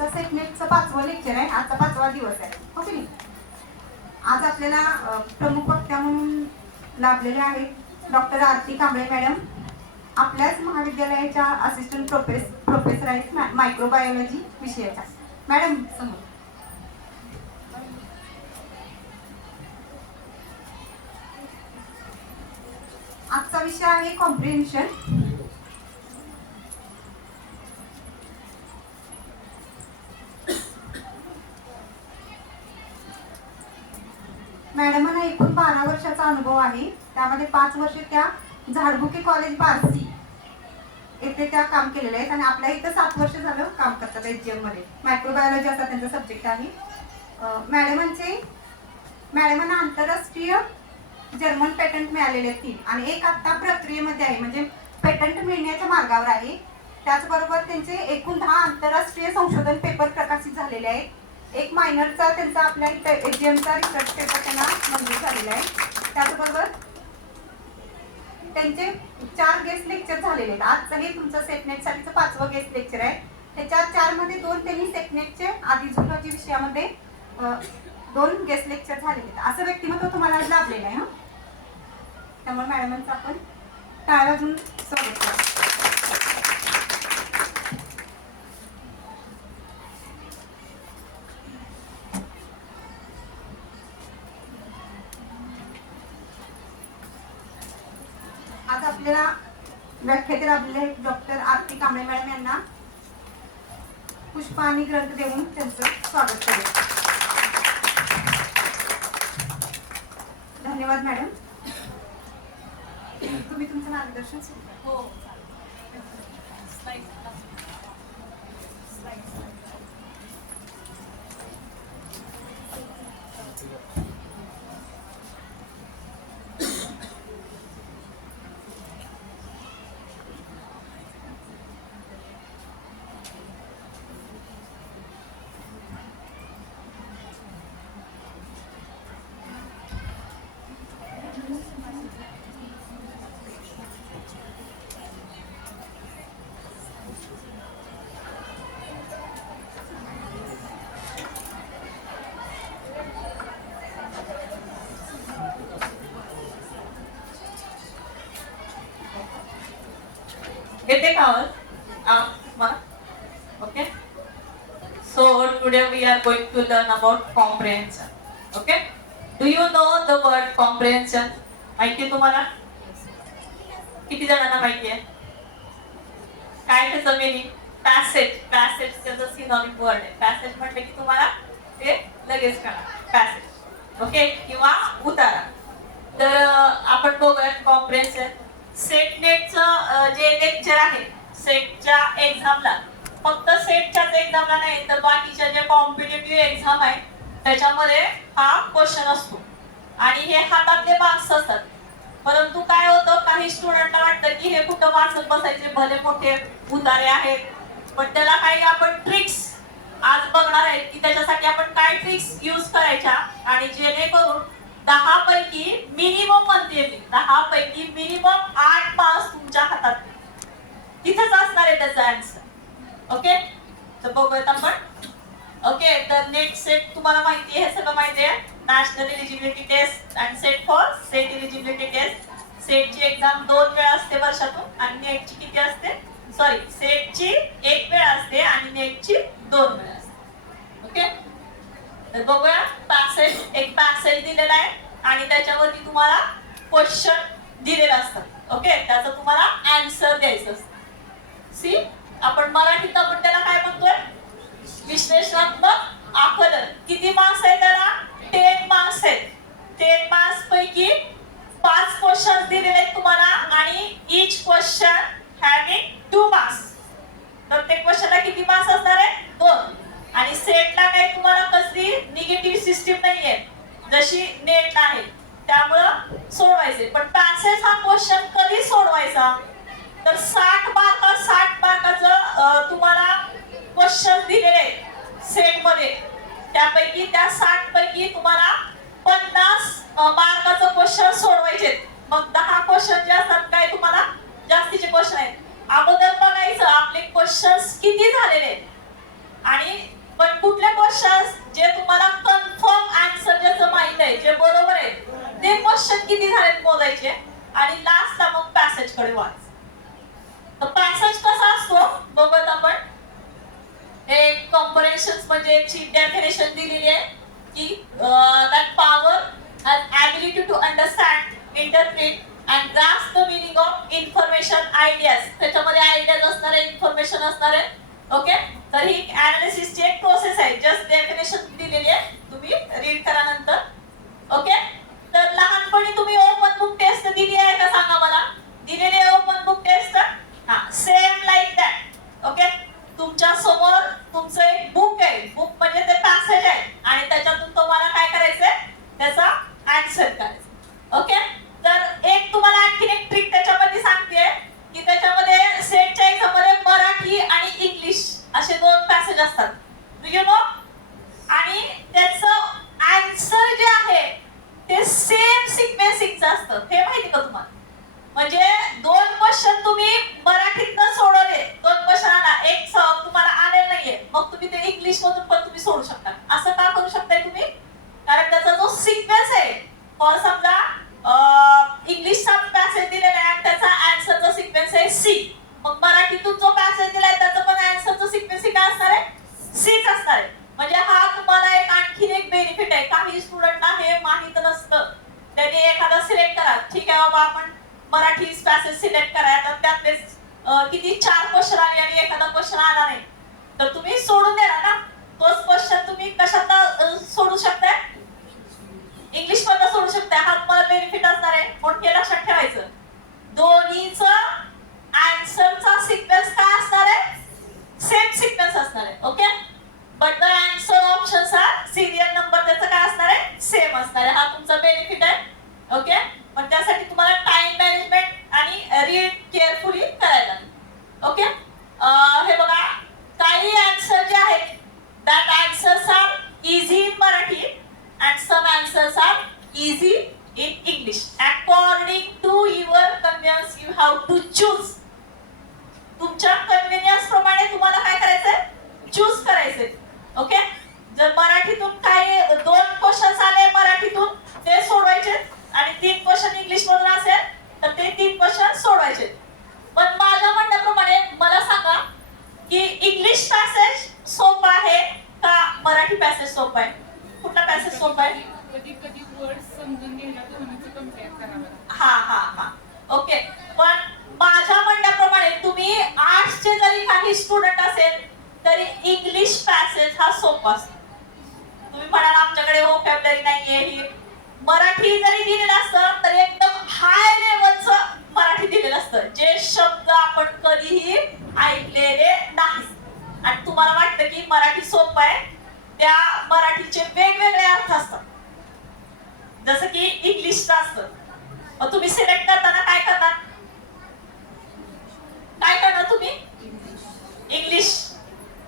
आजचा सेटनेटचं 5वं लेक्चर आहे. आजचा 5वा दिवस आहे, हो की नाही. आज आपल्याला प्रमुख वक्त्या म्हणून लाभलेले आहेत डॉक्टर आरती कांबळे मॅडम. आपल्याच महाविद्यालयाच्या असिस्टंट प्रोफेसर आहेत मायक्रोबायोलॉजी विषयाच्या. मॅडम समोर. आजचा विषय आहे कॉम्प्रिहेन्शन. मॅडमांना एकूण 12 वर्षाचा अनुभव आहे. त्यामध्ये 5 वर्ष त्या झाडबुके कॉलेज बार्सी येथे त्या काम केलेले आहेत आणि आपल्या इथं 7 वर्ष झालं काम करतात HGM मध्ये. मायक्रोबायोलॉजी असा त्यांचा सब्जेक्ट आहे. मॅडमांना आंतरराष्ट्रीय जर्मन पेटंट मिळालेले आहेत 3 आणि एक आता प्रक्रियेमध्ये आहे, म्हणजे पेटंट मिळण्याच्या मार्गावर आहे. त्याचबरोबर त्यांचे एकूण 10 आंतरराष्ट्रीय संशोधन पेपर प्रकाशित झालेले आहेत. एक मायनरचा त्यांचा आपल्या HGMचा रिसर्च पेपर त्यांना मंजूर झालेला आहे. त्याचबरोबर त्यांचे 4 गेस्ट लेक्चर झालेले आहेत. आजचं हे तुमचं सेटनेटसाठीचं 5वं गेस्ट लेक्चर आहे. त्याच्या 4 मध्ये 2 त्यांनी सेटनेटचे आधी झुलॉजी विषयामध्ये 2 गेस्ट लेक्चर झालेले आहेत. असं व्यक्तिमत्व तुम्हाला आज लाभलेलं आहे. त्यामुळे मॅडमांचं आपण टाळ्या वाजवून स्वागत करू. आज आपल्याला व्याख्याते लाभलेले डॉक्टर आरती कांबळे मॅडम यांना पुष्प आणि ग्रंथ देऊन त्यांचं स्वागत करेल. धन्यवाद मॅडम. तुम्ही तुमचं मार्गदर्शन सुरू करा. हो. Get it okay. So today we are going to learn about comprehension. Okay. Do you know the word comprehension? माहिती आहे तुम्हाला? किती जणांना माहिती आहे? काय त्याचं मीनिंग? पॅसेज. पॅसेज त्याचं सिनॉनिम वर्ड आहे. पॅसेज म्हटलं की तुम्हाला ते लगेच कळणार. पॅसेज. ओके, किंवा उतारा. तर आपण बघूयात कॉम्प्रिहेन्शन. सेटनेटचं जे लेक्चर आहे, सेटच्या एक्झामला, फक्त सेटच्याच एक्झामला नाही तर बाकीच्या जे कॉम्पिटिटिव्ह एक्झाम आहे त्याच्यामध्ये हा क्वेश्चन असतो आणि हे हातातले मार्क्स असतात. परंतु काय होतं, काही स्टुडंटला वाटतं की हे कुठं वाचत बसायचे, भले मोठे उतारे आहेत, पण त्याला काही आपण ट्रिक्स आज बघणार आहे की त्याच्यासाठी आपण काय ट्रिक्स यूज करायच्या आणि जेणेकरून 10 पैकी मिनिमम म्हणते मी, 10 पैकी मिनिमम 8 मार्क्स तुमच्या हातात तिथंच असणार आहे त्याचा आन्सर. ओके, तर बघूयात आपण. ओके, तर नेट सेट तुम्हाला माहिती आहे, हे सगळं माहिती आहे. National eligibility test and set for state eligibility test. सेटची एक्झाम 2 वेळा असते वर्षातून आणि नेटची किती असते? सॉरी, सेटची 1 वेळा असते आणि नेटची 2 वेळा असते. ओके, तर बघूया. पॅसेज, एक पॅसेज दिलेला आहे आणि त्याच्यावरती तुम्हाला क्वेश्चन दिलेला असतात. ओके, त्याचं तुम्हाला आन्सर द्यायचं असतं. सी, आपण मराठीत आपण त्याला काय म्हणतोय? विश्लेषणात्मक आकलन. किती मार्क्स आहे त्याला? 10 मार्क्स आहेत. 10 मार्क्स पैकी 5 क्वेश्चन दिलेले आहेत तुम्हाला आणि ईच क्वेश्चन हॅविंग 2 मार्क्स. प्रत्येक क्वेश्चनला किती मार्क्स असणार आहे? 2. आणि सेटला काही तुम्हाला कसली निगेटिव्ह सिस्टीम नाहीये जशी नेटला आहे, त्यामुळं सोडवायचे. पण पॅसेज हा क्वेश्चन कधी सोडवायचा? तर 60 मार्काचं तुम्हाला क्वेश्चन दिलेले सेट मध्ये, त्यापैकी त्या 60 पैकी तुम्हाला 50 मार्काचं क्वेश्चन सोडवायचे. मग 10 क्वेश्चन जे असतात काय तुम्हाला जास्तीचे क्वेश्चन आहेत. अगोदर बघायचं आपले क्वेश्चन्स किती झालेले आहेत. आणि पण कुठले क्वेश्चन्स जे तुम्हाला कन्फर्म आन्सर ज्याचं माहित आहे, जे बरोबर आहे, ते क्वेश्चन किती झालेत मोजायचे आणि लास्टला मग पॅसेज कडे वाच. तर पॅसेज कसा असतो बघत आपण. एक कॉम्प्रेन्शन्स म्हणजे ची डेफिनेशन दिलेली आहे की that power has ability to understand, interpret and grasp the meaning of information, ideas. त्याच्यामध्ये आयडियाज असणार आहे, इन्फॉर्मेशन असणार आहे. ओके, तर ही ॲनालिसिसची एक प्रोसेस आहे. जस्ट डेफिनेशन दिलेली आहे, तुम्ही रीड करा नंतर. ओके, तर लहानपणी तुम्ही ओपन बुक टेस्ट दिली आहे का सांगा मला. दिलेली आहे ओपन बुक टेस्ट. हा, सेम लाईक दॅट. ओके, तुमच्या समोर तुमचं एक बुक आहे. बुक म्हणजे ते पॅसेज आहे आणि त्याच्यातून तुम्हाला काय करायचंय, त्याचा आन्सर करायचा. ओके, तर एक तुम्हाला आणखी एक ट्रिक त्याच्यामध्ये सांगते की त्याच्यामध्ये सेटच्या एक्झाम मध्ये मराठी आणि इंग्लिश असे दोन पॅसेज असतात. Do you know? आणि त्याचं आन्सर जे आहे ते सेम सिक्वेन्सिंगचं असतं. हे माहिती का तुम्हाला? म्हणजे दोन क्वेश्चन तुम्ही मराठीतनं सोडवले, दोन क्वेश्चनांना एक तुम्हाला आले नाहीये, मग तुम्ही ते इंग्लिश मधून पण तुम्ही सोडू शकता. असं का करू शकताय तुम्ही? कारण त्याचा जो सिक्वेन्स आहे, फॉर समजा इंग्लिशचा पॅसेज दिलेला आहे आणि त्याचा आन्सरचा सिक्वेन्स आहे सी, मग मराठीतून जो पॅसेज दिलाय त्याचा पण आन्सरचा सिक्वेन्स काय असणार आहे? सीच असणार आहे. म्हणजे हा तुम्हाला एक आणखीन एक बेनिफिट आहे. काही स्टुडंटला हे माहित नसतं, त्यांनी एखादा सिलेक्ट करा, ठीक आहे बाबा आपण मराठी पॅसेज सिलेक्ट करायचा, त्यातले किती 4 क्वेश्चन आले आणि एखादा क्वेश्चन आला नाही, तर तुम्ही सोडून देणार ना. तोच क्वेश्चन तुम्ही कशातला सोडू शकताय? इंग्लिश मधला सोडू शकताय. हा तुम्हाला बेनिफिट असणार आहे. म्हणून हे लक्षात ठेवायचं, दोन्हीचं आन्सरचा सिक्वेन्स काय असणार आहे? सेम सिक्वेन्स असणार आहे. Okay, but the answer options are serial number त्याचा काय असणार आहे? सेम असणार आहे. हा तुमचा बेनिफिट आहे. ओके, पण त्यासाठी तुम्हाला टाइम मॅनेजमेंट आणि रीड केअरफुली करायला. ओके, हे बघा, काही आन्सर जे आहेत that answers are easy in Marathi and some answers are easy in English. According to your convenience you have to choose. तुमच्या कन्व्हिनियन्स प्रमाणे तुम्हाला काय करायचंय? चूज करायचंय. ओके, जर मराठीतून काही 2 क्वेश्चन्स आले मराठीतून, ते सोडवायचे आणि 3 क्वेश्चन इंग्लिश मधून असेल तर ते 3 क्वेश्चन सोडवायचे. पण माझ्या म्हणण्याप्रमाणे मला सांगा की इंग्लिश पॅसेज सोपा आहे का मराठी पॅसेज सोपा आहे? कुठला पॅसेज सोपा आहे? कधी कधी वर्ड समजून घ्यायला दोन्हीचं कम्पेअर करावं. हा हा हा, ओके. पण माझ्या म्हणण्याप्रमाणे तुम्ही आर्ट्सचे जरी काही स्टुडंट असेल तरी इंग्लिश पॅसेज हा सोपा असतो. तुम्ही म्हणाल आमच्याकडे व्होकॅब्युलरी नाहीये, ही मराठी जरी दिलेलं असतं तरी एकदम हाय लेवलचं मराठी दिलेलं असतं, जे शब्द आपण कधीही ऐकलेले नाही. आणि तुम्हाला वाटतं की मराठी सोपं आहे, त्या मराठीचे वेगवेगळे अर्थ असतात, जसं की इंग्लिशचं असतं. मग तुम्ही सिलेक्ट करताना काय करणार? काय करणार तुम्ही? English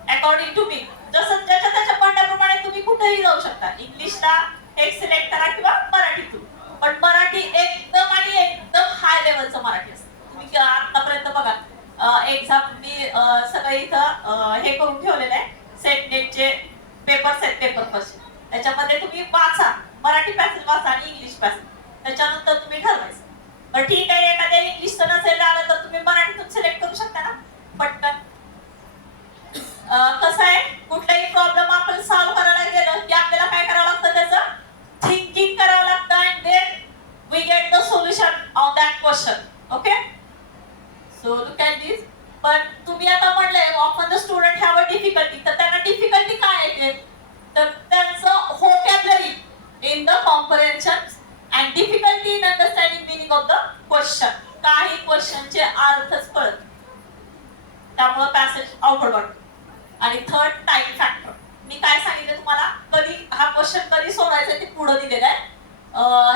according to me. जसं ज्याच्या त्याच्या म्हणण्याप्रमाणे तुम्ही कुठेही जाऊ शकता. इंग्लिशला एक सिलेक्ट करा किंवा मराठीतून. पण मराठी एकदम आणि एकदम हाय लेवलचं मराठी असतं. तुम्ही आतापर्यंत बघा एक्झाम मी सगळं इथं हे करून ठेवलेलं आहे, सेट नेटचे पेपर्स आहेत, पेपर फर्स्ट. त्याच्यामध्ये तुम्ही वाचा, मराठी पॅसेज वाचा आणि इंग्लिश पॅसेज, त्याच्यानंतर तुम्ही ठरवायचं. पण ठीक आहे, एखाद्या इंग्लिशचं नसेल आलं तर तुम्ही मराठीतून सिलेक्ट करू शकता ना पटकन. कसं आहे, कुठलाही प्रॉब्लेम आपण सॉल्व्ह करायला गेलं की आपल्याला काय करावं लागतं? त्याचं थिंकिंग करावं लागतं and then we get the solution of that question. Okay, so look at this. पण तुम्ही आता म्हणले often the student have a difficulty, तर त्यांना डिफिकल्टी काय येते? तर त्यांचं vocabulary in the comprehension and difficulty in understanding meaning of the question. काही क्वेश्चनचे अर्थच कळत, त्यामुळे पॅसेज अवघड वाटतो. आणि थर्ड, टाइम फॅक्टर. मी काय सांगितलं तुम्हाला, कधी हा क्वेश्चन कधी सोडवायचा ते पुढे दिलेलं आहे.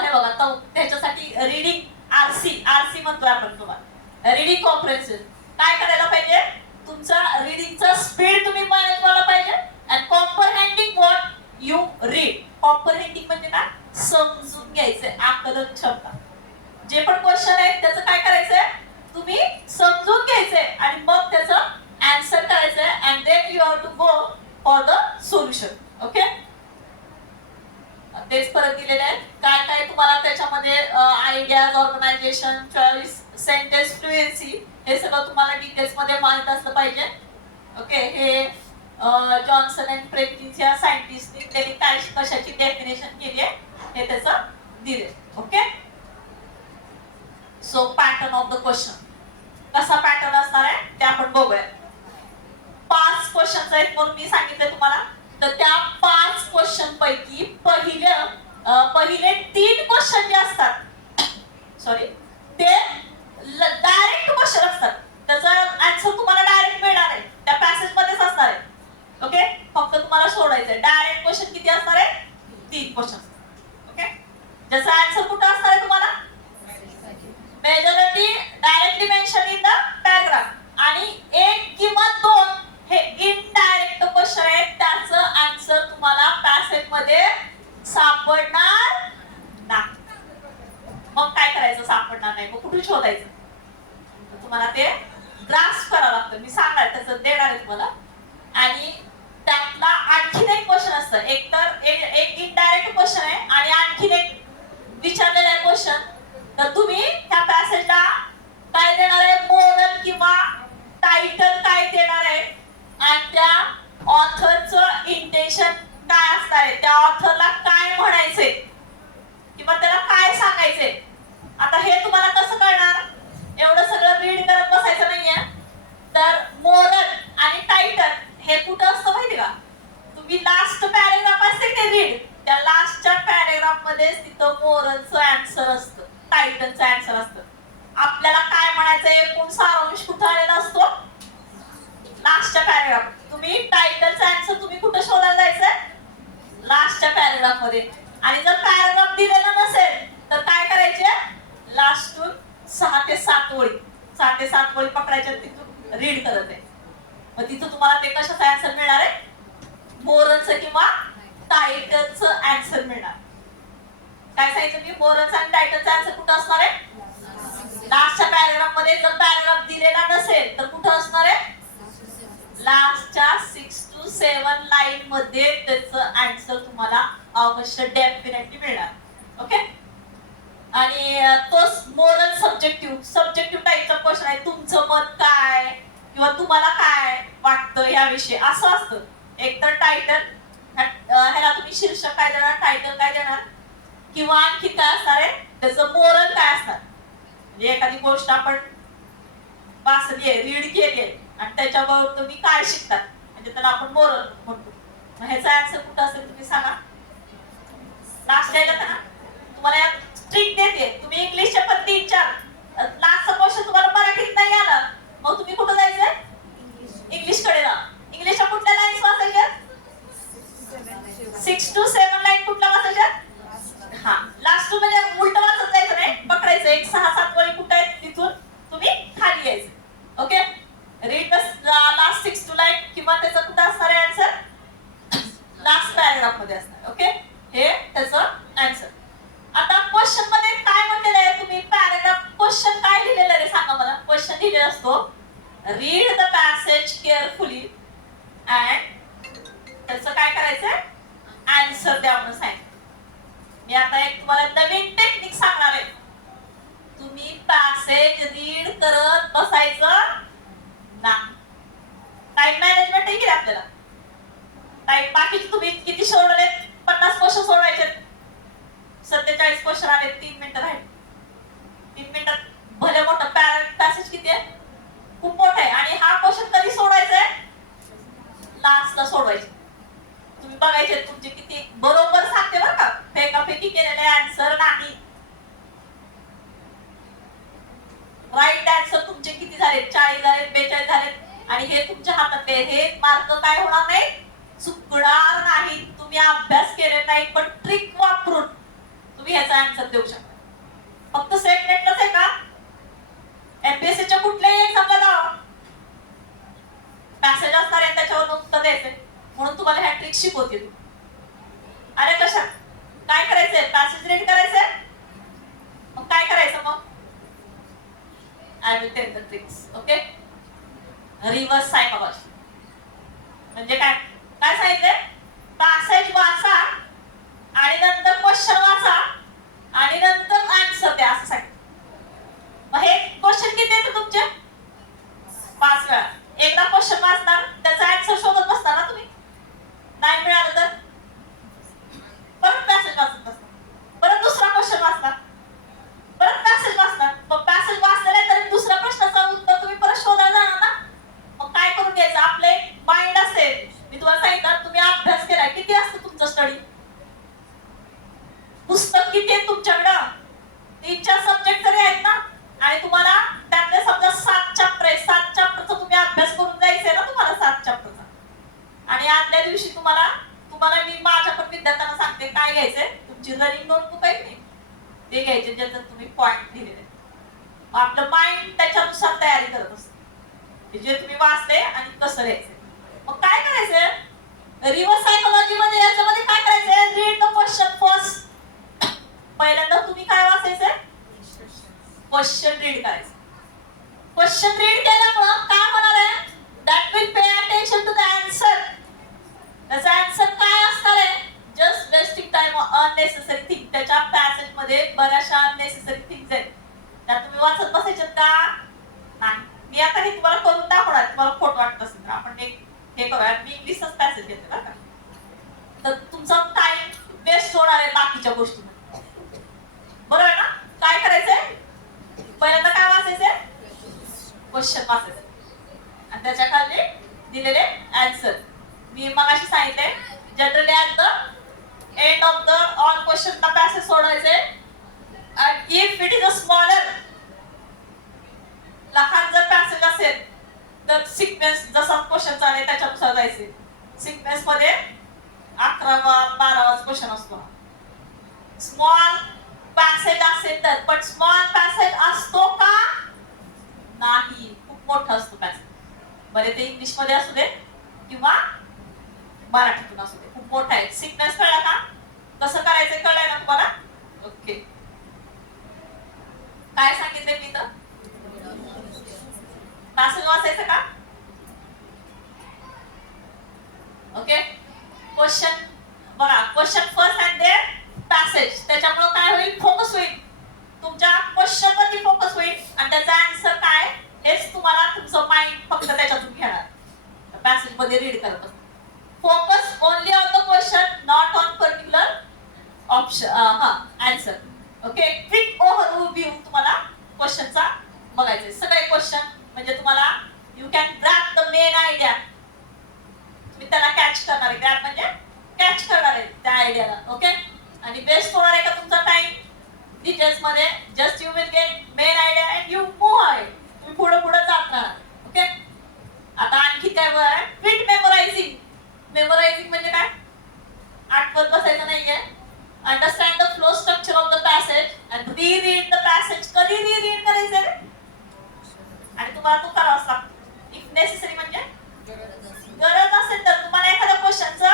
हे बघा, तर त्याच्यासाठी रीडिंग आरसी म्हणतोय आपण तुम्हाला, रीडिंग कॉम्प्रिहेन्शन. काय करायला पाहिजे? तुमचा रीडिंगचा स्पीड तुम्ही मॅनेज करायला पाहिजे. And comprehending what you read. Comprehending म्हणजे काय? समजून घ्यायचंय, आकलन क्षमता. जे पण क्वेश्चन आहेत त्याचं काय करायचंय? तुम्ही समजून घ्यायचंय आणि मग त्याचं आन्सर करायचंय. And then you have to go for the solution. Okay, तेच परत दिलेले आहेत. काय काय तुम्हाला त्याच्यामध्ये ideas, organisation, choice, sentence fluency हे सगळं तुम्हाला डिटेल्स मध्ये माहित असलं पाहिजे. ओके, हे जॉन्सन अँड फ्रेंकिन्स या सायंटिस्टनी त्यांनी काय कशाची डेफिनेशन केली आहे हे त्याचं दिले. Okay, so pattern of the question कसा पॅटर्न असणार आहे ते आपण बघूया. 5 क्वेश्चन्स आहेत म्हणून मी सांगितलं तुम्हाला. तर त्या 5 क्वेश्चन पैकी पहिले 3 क्वेश्चन जे असतात, सॉरी, ते डायरेक्ट क्वेश्चन असतात. त्याचा आन्सर तुम्हाला डायरेक्ट मिळणार आहे, त्या पॅसेज मध्येच असणार आहे. ओके, फक्त तुम्हाला सोडायचं. डायरेक्ट क्वेश्चन किती असणार आहे? 3 क्वेश्चन. ओके, ज्याचा आन्सर कुठं असणार आहे तुम्हाला? Majority directly mention in the paragraph आणि 1 किंवा 2 हे इनडायरेक्ट क्वेश्चन आहेत, त्याचं आन्सर तुम्हाला पॅसेज मध्ये सापडणार नाही. मग काय करायचं? सापडणार नाही मग कुठून शोधायचं? तुम्हाला ते ग्रास्प करावं लागतं. मी सांगणार त्याचं देणार आहे तुम्हाला. आणि त्यातला आणखीन एक क्वेश्चन असतं. एक तर एक इनडायरेक्ट क्वेश्चन आहे आणि आणखीन एक विचारलेला आहे क्वेश्चन. तर तुम्ही त्या पॅसेजला काय देणार आहे? मोरल किंवा टायटल काय देणार आहे आणि त्या ऑथरचं इंटेन्शन काय असणार आहे, त्या ऑथरला काय म्हणायचंय किंवा त्याला काय सांगायचंय. आता हे तुम्हाला कसं कळणार? एवढं सगळं रीड करत बसायचं नाहीये. तर मोरल आणि टायटल हे कुठं असतं माहिती का? तुम्ही लास्ट पॅरेग्राफ असते ते रीड, त्या लास्टच्या पॅरेग्राफ मध्येच तिथं मोरलचं आन्सर असतं, टायटलचं आन्सर असतं. आपल्याला काय म्हणायचं एकूण सारांश कुठं आलेला असतो? लास्टच्या पॅरेग्राफ. तुम्ही टायटलचा आन्सर तुम्ही कुठं शोधायला जायचंय? लास्टच्या पॅरेग्राफ मध्ये. आणि जर पॅरेग्राफ दिलेला नसेल तर काय करायचे? लास्टून 6 ते 7 ओळी, 6 ते 7 ओळी पकडायच्या, तिथून रीड करत आहे. मग तिथं तुम्हाला ते कशाचं आन्सर मिळणार आहे? मोरलचं किंवा टायटलचं आन्सर मिळणार. काय सांगितलं मी? मोरलचं आणि टायटलचं आन्सर कुठं असणार आहे? लास्टच्या पॅरेग्राफ मध्ये. जर पॅरेग्राफ दिलेला नसेल तर कुठं असणार आहे? लास्टच्या 6 to 7 लाईन मध्ये त्याचं आन्सर तुम्हाला अवश्य डेफिनेटली मिळणार. ओके, आणि तो मोरल सब्जेक्टिव्ह टाईपचा क्वेश्चन आहे. तुमचं मत काय किंवा तुम्हाला काय वाटतं याविषयी असं असतं. एक तर टायटल, ह्याला तुम्ही शीर्षक काय देणार, टायटल काय देणार, किंवा आणखी काय असणार आहे त्याचं मोरल काय असणार. म्हणजे एखादी गोष्ट आपण वाचली आहे, रीड केली आहे आणि त्याच्यावर तुम्ही काय शिकतात, म्हणजे त्याला आपण मोरल म्हणतो. मग ह्याचा आन्सर कुठं असेल तुम्ही सांगा. लास्ट यायला ना तुम्हाला या स्ट्रिक देते, तुम्ही इंग्लिशच्या पण 3-4 लास्टचा क्वेश्चन तुम्हाला मराठीत नाही आला, मग तुम्ही कुठं जायचंय? इंग्लिश कडे जा. इंग्लिशच्या कुठल्या लाईन्स वाचायच्या? 6 to 7 लाईन कुठल्या वाचायच्या? हा, लास्ट म्हणजे उलट वाचत जायचं नाही, पकडायचं. एक 6-7 वळी कुठं आहेत तिथून तुम्ही खाली यायचं. Okay, read the last 6 to line किंवा त्याचं कुठं असणार आहे आन्सर? लास्ट पॅराग्राफ मध्ये असणार. ओके, हे त्याचं आन्सर. आता क्वेश्चन मध्ये काय म्हटलेलं आहे? तुम्ही पॅराग्राफ क्वेश्चन काय लिहिलेलं आहे सांगा मला. क्वेश्चन लिहिलेला असतो read the passage carefully and त्याचं काय करायचंय? आन्सर द्या म्हणून सांगितलं. मी आता एक तुम्हाला नवीन टेक्निक सांगणार आहे. तुम्ही पॅसेज रीड करत बसायचं नाही. टाइम मॅनेजमेंट आहे की आपल्याला. टाइम बाकीचे तुम्ही किती सोडवले? 50 क्वेश्चन सोडवायचे. 47 क्वेश्चन आले, 3 मिनिटं राहिले. 3 मिनिटात भले मोठं पॅसेज किती आहे? खूप मोठं आहे. आणि हा क्वेश्चन कधी सोडवायचा आहे? लास्टला सोडवायचे. तुम्ही बघायचे तुमचे किती बरोबर सांगते बरं का, फेकाफेकी केलेले आन्सर नाही. राईट आन्सर तुमचे किती झाले? 40 झाले, 42 झाले. आणि हे तुमच्या हातात आहे. हे मार्क काय होणार नाही? चुकणार नाही. तुम्ही अभ्यास केले नाही पण ट्रिक वापरून तुम्ही ह्याचा आन्सर देऊ शकता. फक्त सेट नेटलाच आहे का? एमपीएससीच्या कुठल्याही एक्झामला जावा, पॅसेज असणार आहे त्याच्यावर उत्तर द्यायचे. म्हणून तुम्हाला ह्या ट्रिक शिकवतील. अरे कशात काय करायचंय? पॅसेज रीड करायचंय. मग काय करायचं? मग I will tell the tricks. Okay, reverse psychology म्हणजे काय? काय आणि आदल्या दिवशी तुम्हाला मी माझ्या पण विद्यार्थ्यांना सांगते काय घ्यायचंय. तुमची रनिंग नोटबुक आहे की ते घ्यायचे ज्याच्यात तुम्ही पॉइंट दिलेले. आपलं माइंड त्याच्यानुसार तयारी करत असतं जे तुम्ही वाचले आणि कसं लिहायचंय. मग काय करायचंय रिव्हर्स सायकोलॉजी मध्ये याच्यामध्ये काय करायचंय रीड द क्वेश्चन फर्स्ट. पहिल्यांदा तुम्ही काय वाचायचंय क्वेश्चन रीड करायचं. क्वेश्चन रीड केल्यामुळं काय होणार आहे that will pay attention to the answer. त्याचा आन्सर काय असणार आहे just wasting time unnecessary thing. त्याच्या पॅसेज मध्ये बऱ्याचशा अननेसेसरी थिंग्स आहेत त्या तुम्ही वाचत बसायच्यात का नाही. मी आता हे तुम्हाला करून दाखवणार. तुम्हाला खोट वाटत असेल तर आपण एक हे करूया. मी इंग्लिशच पॅसेज घेते बरं का. तर तुमचा टाइम वेस्ट होणार आहे बाकीच्या गोष्टींमध्ये. बरोबर आहे ना. काय करायचंय पहिल्यांदा काय वाचायचंय क्वेश्चन वाचायचं आणि त्याच्या खाली दिलेले आन्सर. मी मगाशी सांगितले generally at the end of the all question the passage सोडवायचे. and if it is a smaller लहान जर पॅसेज असेल तर सिक्वेन्स जसा क्वेश्चन चालेल त्याच्यानुसार जायचे. सिक्वेन्स मध्ये 11वा-12वा क्वेश्चन असतो. स्मॉल पॅसेज असेल तर पण स्मॉल पॅसेज असतो का नाही खूप मोठा असतो पॅसेज. बरे ते इंग्लिश मध्ये असू दे किंवा मराठीतून असू दे खूप मोठा आहे. सिक्वेन्स कळला का कसं करायचं कळलंय ना तुम्हाला. ओके काय सांगितलंय मी तर पॅसेज वाचायचं का. ओके क्वेश्चन बघा question first and then passage. त्याच्यामुळे काय होईल फोकस होईल तुमच्या क्वेश्चन वरती फोकस होईल आणि त्याचा आन्सर काय हेच तुम्हाला तुमचं माइंड फक्त त्याच्यातून घेणार. पॅसेज मध्ये रीड करत focus only on the question not on particular option answer. Okay quick overview तुम्हाला क्वेश्चनचा बघायचे. सगळे क्वेश्चन म्हणजे तुम्हाला you can grab the main idea. तुम्ही त्याला कॅच करणार आहे. ग्रॅब म्हणजे कॅच करणार आहे त्या आयडियाला. ओके आणि बेस्ट होणार आहे का तुमचा टाइम डिटेल्स मध्ये. Just you will get main idea and you move आहे. तुम्ही पुढे जात राहणार. ओके आता आणखी काय आहे क्विक मेमोरायझिंग. मेमोरायझिंग म्हणजे काय आठवत बसायचं नाहीये. Understand the flow structure of the passage and read the passage. कधी रीड करायचं आणि तुम्हाला तो करावाच लागतो. इफ नेसेसरी म्हणजे गरज असेल तर तुम्हाला एखाद्या क्वेश्चनचा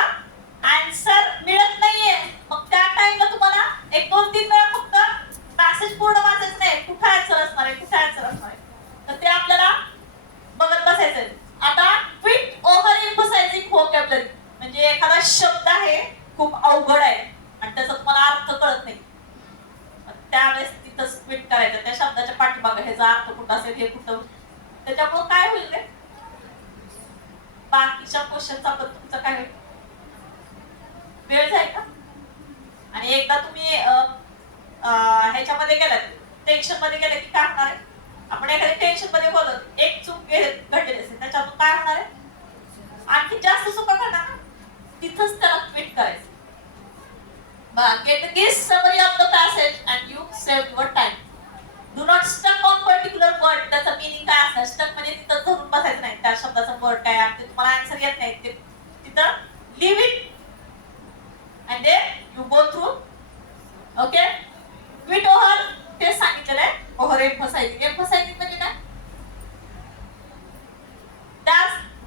आन्सर मिळत नाहीये मग त्या टाइमला तुम्हाला 1-2-3 वेळा फक्त पॅसेज पूर्ण वाचायचं नाही. कुठे आन्सर असणार आहे कुठे आन्सर असणार आहे तर ते आपल्याला बघत बसायचं. आता क्विक ओव्हर एम्फसाइजिंग व्होकॅब्युलरी म्हणजे एखादा शब्द आहे खूप अवघड आहे आणि त्याचा तुम्हाला अर्थ कळत नाही त्यावेळेस तिथं क्विट करायचं. त्या शब्दाच्या पाठीमागे ह्याचा अर्थ कुठं असेल हे कुठं. त्याच्यामुळे काय होईल रे बाकीच्या क्वेश्चनचा पण तुमचा काय होईल वेळ जाईल का. आणि एकदा तुम्ही ह्याच्यामध्ये गेलात टेन्शन मध्ये गेले की काय होणार आहे. आपण एखाद्या टेन्शन मध्ये बोलत एक चूक घडलेली असेल त्याच्यातून काय होणार आहे आणखी जास्त चुका करणार ना. तिथंच त्याला क्विट करायचं. Get the gist summary of the passage and you save your time. Do not stuck on particular word. त्याचा मीनिंग काय असणार. स्टक म्हणजे तिथं धरून बसायचं नाही. त्या शब्दाचा वर्ड काय आहे ते तुम्हाला आन्सर येत नाही ते तिथं leave it and then you go through. Okay quit over ते सांगितलेलं आहे. Over emphasising. एम्फसाइजिंग म्हणजे काय त्या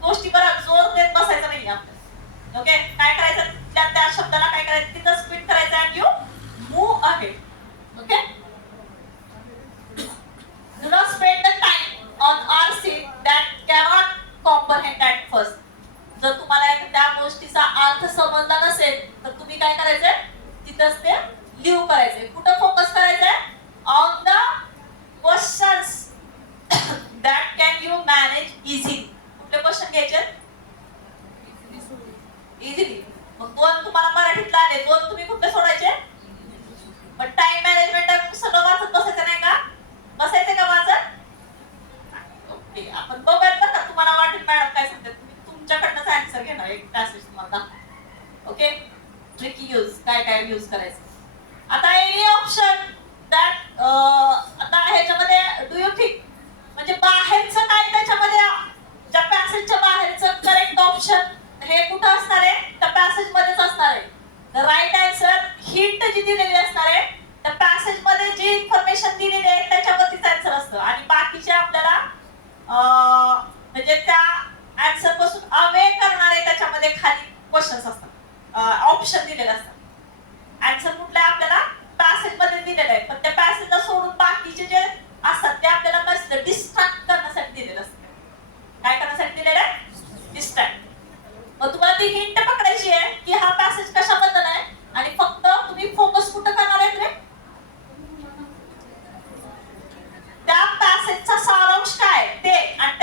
गोष्टीवर जोर देत बसायचं नाही आपल्याला. ओके काय करायचं त्या शब्दाला काय करायचं तिथं स्पीड करायचं and you move ahead. Okay do not spend the time on RC that cannot comprehend at first. जर तुम्हाला त्या गोष्टीचा अर्थ समजला नसेल तर तुम्ही काय करायचंय तिथंच ते लिव्ह करायचंय. कुठं फोकस करायचंय on the questions that can you manage easily. कुठले क्वेश्चन घ्यायचे इझिली. मग 2 तुम्हाला मराठीतला आले 2 तुम्ही कुठले सोडायचे. पण टाइम मॅनेजमेंट सगळं वाचत बसायचं नाही का बसायचं का वाचत. ओके आपण बघूयात बरं का तुम्हाला वाटेल मॅडम काय सांगतात. तुमच्याकडनंच आन्सर घेणार एक पॅसेज तुम्हाला. ओके ट्रिकी यूज काय यूज करायचं. आता एनी ऑप्शन दॅट आता ह्याच्यामध्ये डू यू थिंक म्हणजे बाहेरचं काय त्याच्यामध्ये ज्या पॅसेजच्या बाहेरचं करेक्ट ऑप्शन हे कुठं असणार आहे? त्या पॅसेज मध्येच असणार आहे. द राईट आन्सर हिंट जी दिलेली असणार आहे त्या पॅसेज मध्ये जी इन्फॉर्मेशन दिलेली आहे त्याच्यावरतीच आन्सर असतं आणि बाकीचे आपल्याला म्हणजे त्या आन्सर पासून अवे करणारे त्याच्यामध्ये खाली क्वेश्चन्स असतात, ऑप्शन दिलेले असतात. आन्सर कुठला आहे आपल्याला पॅसेज मध्ये दिलेलं आहे, पण त्या पॅसेजला सोडून बाकीचे जे असतात ते आपल्याला कसं डिस्ट्रॅक्ट करण्यासाठी दिलेलं असतं. काय करण्यासाठी दिलेलं आहे? डिस्ट्रॅक्ट. मग तुम्हाला ती हिंट पकडायची आहे की हा पॅसेज कशाबद्दल आहे आणि फक्त तुम्ही फोकस कुठं करणार आहे रे? त्या पॅसेजचा सारांश काय ते आणि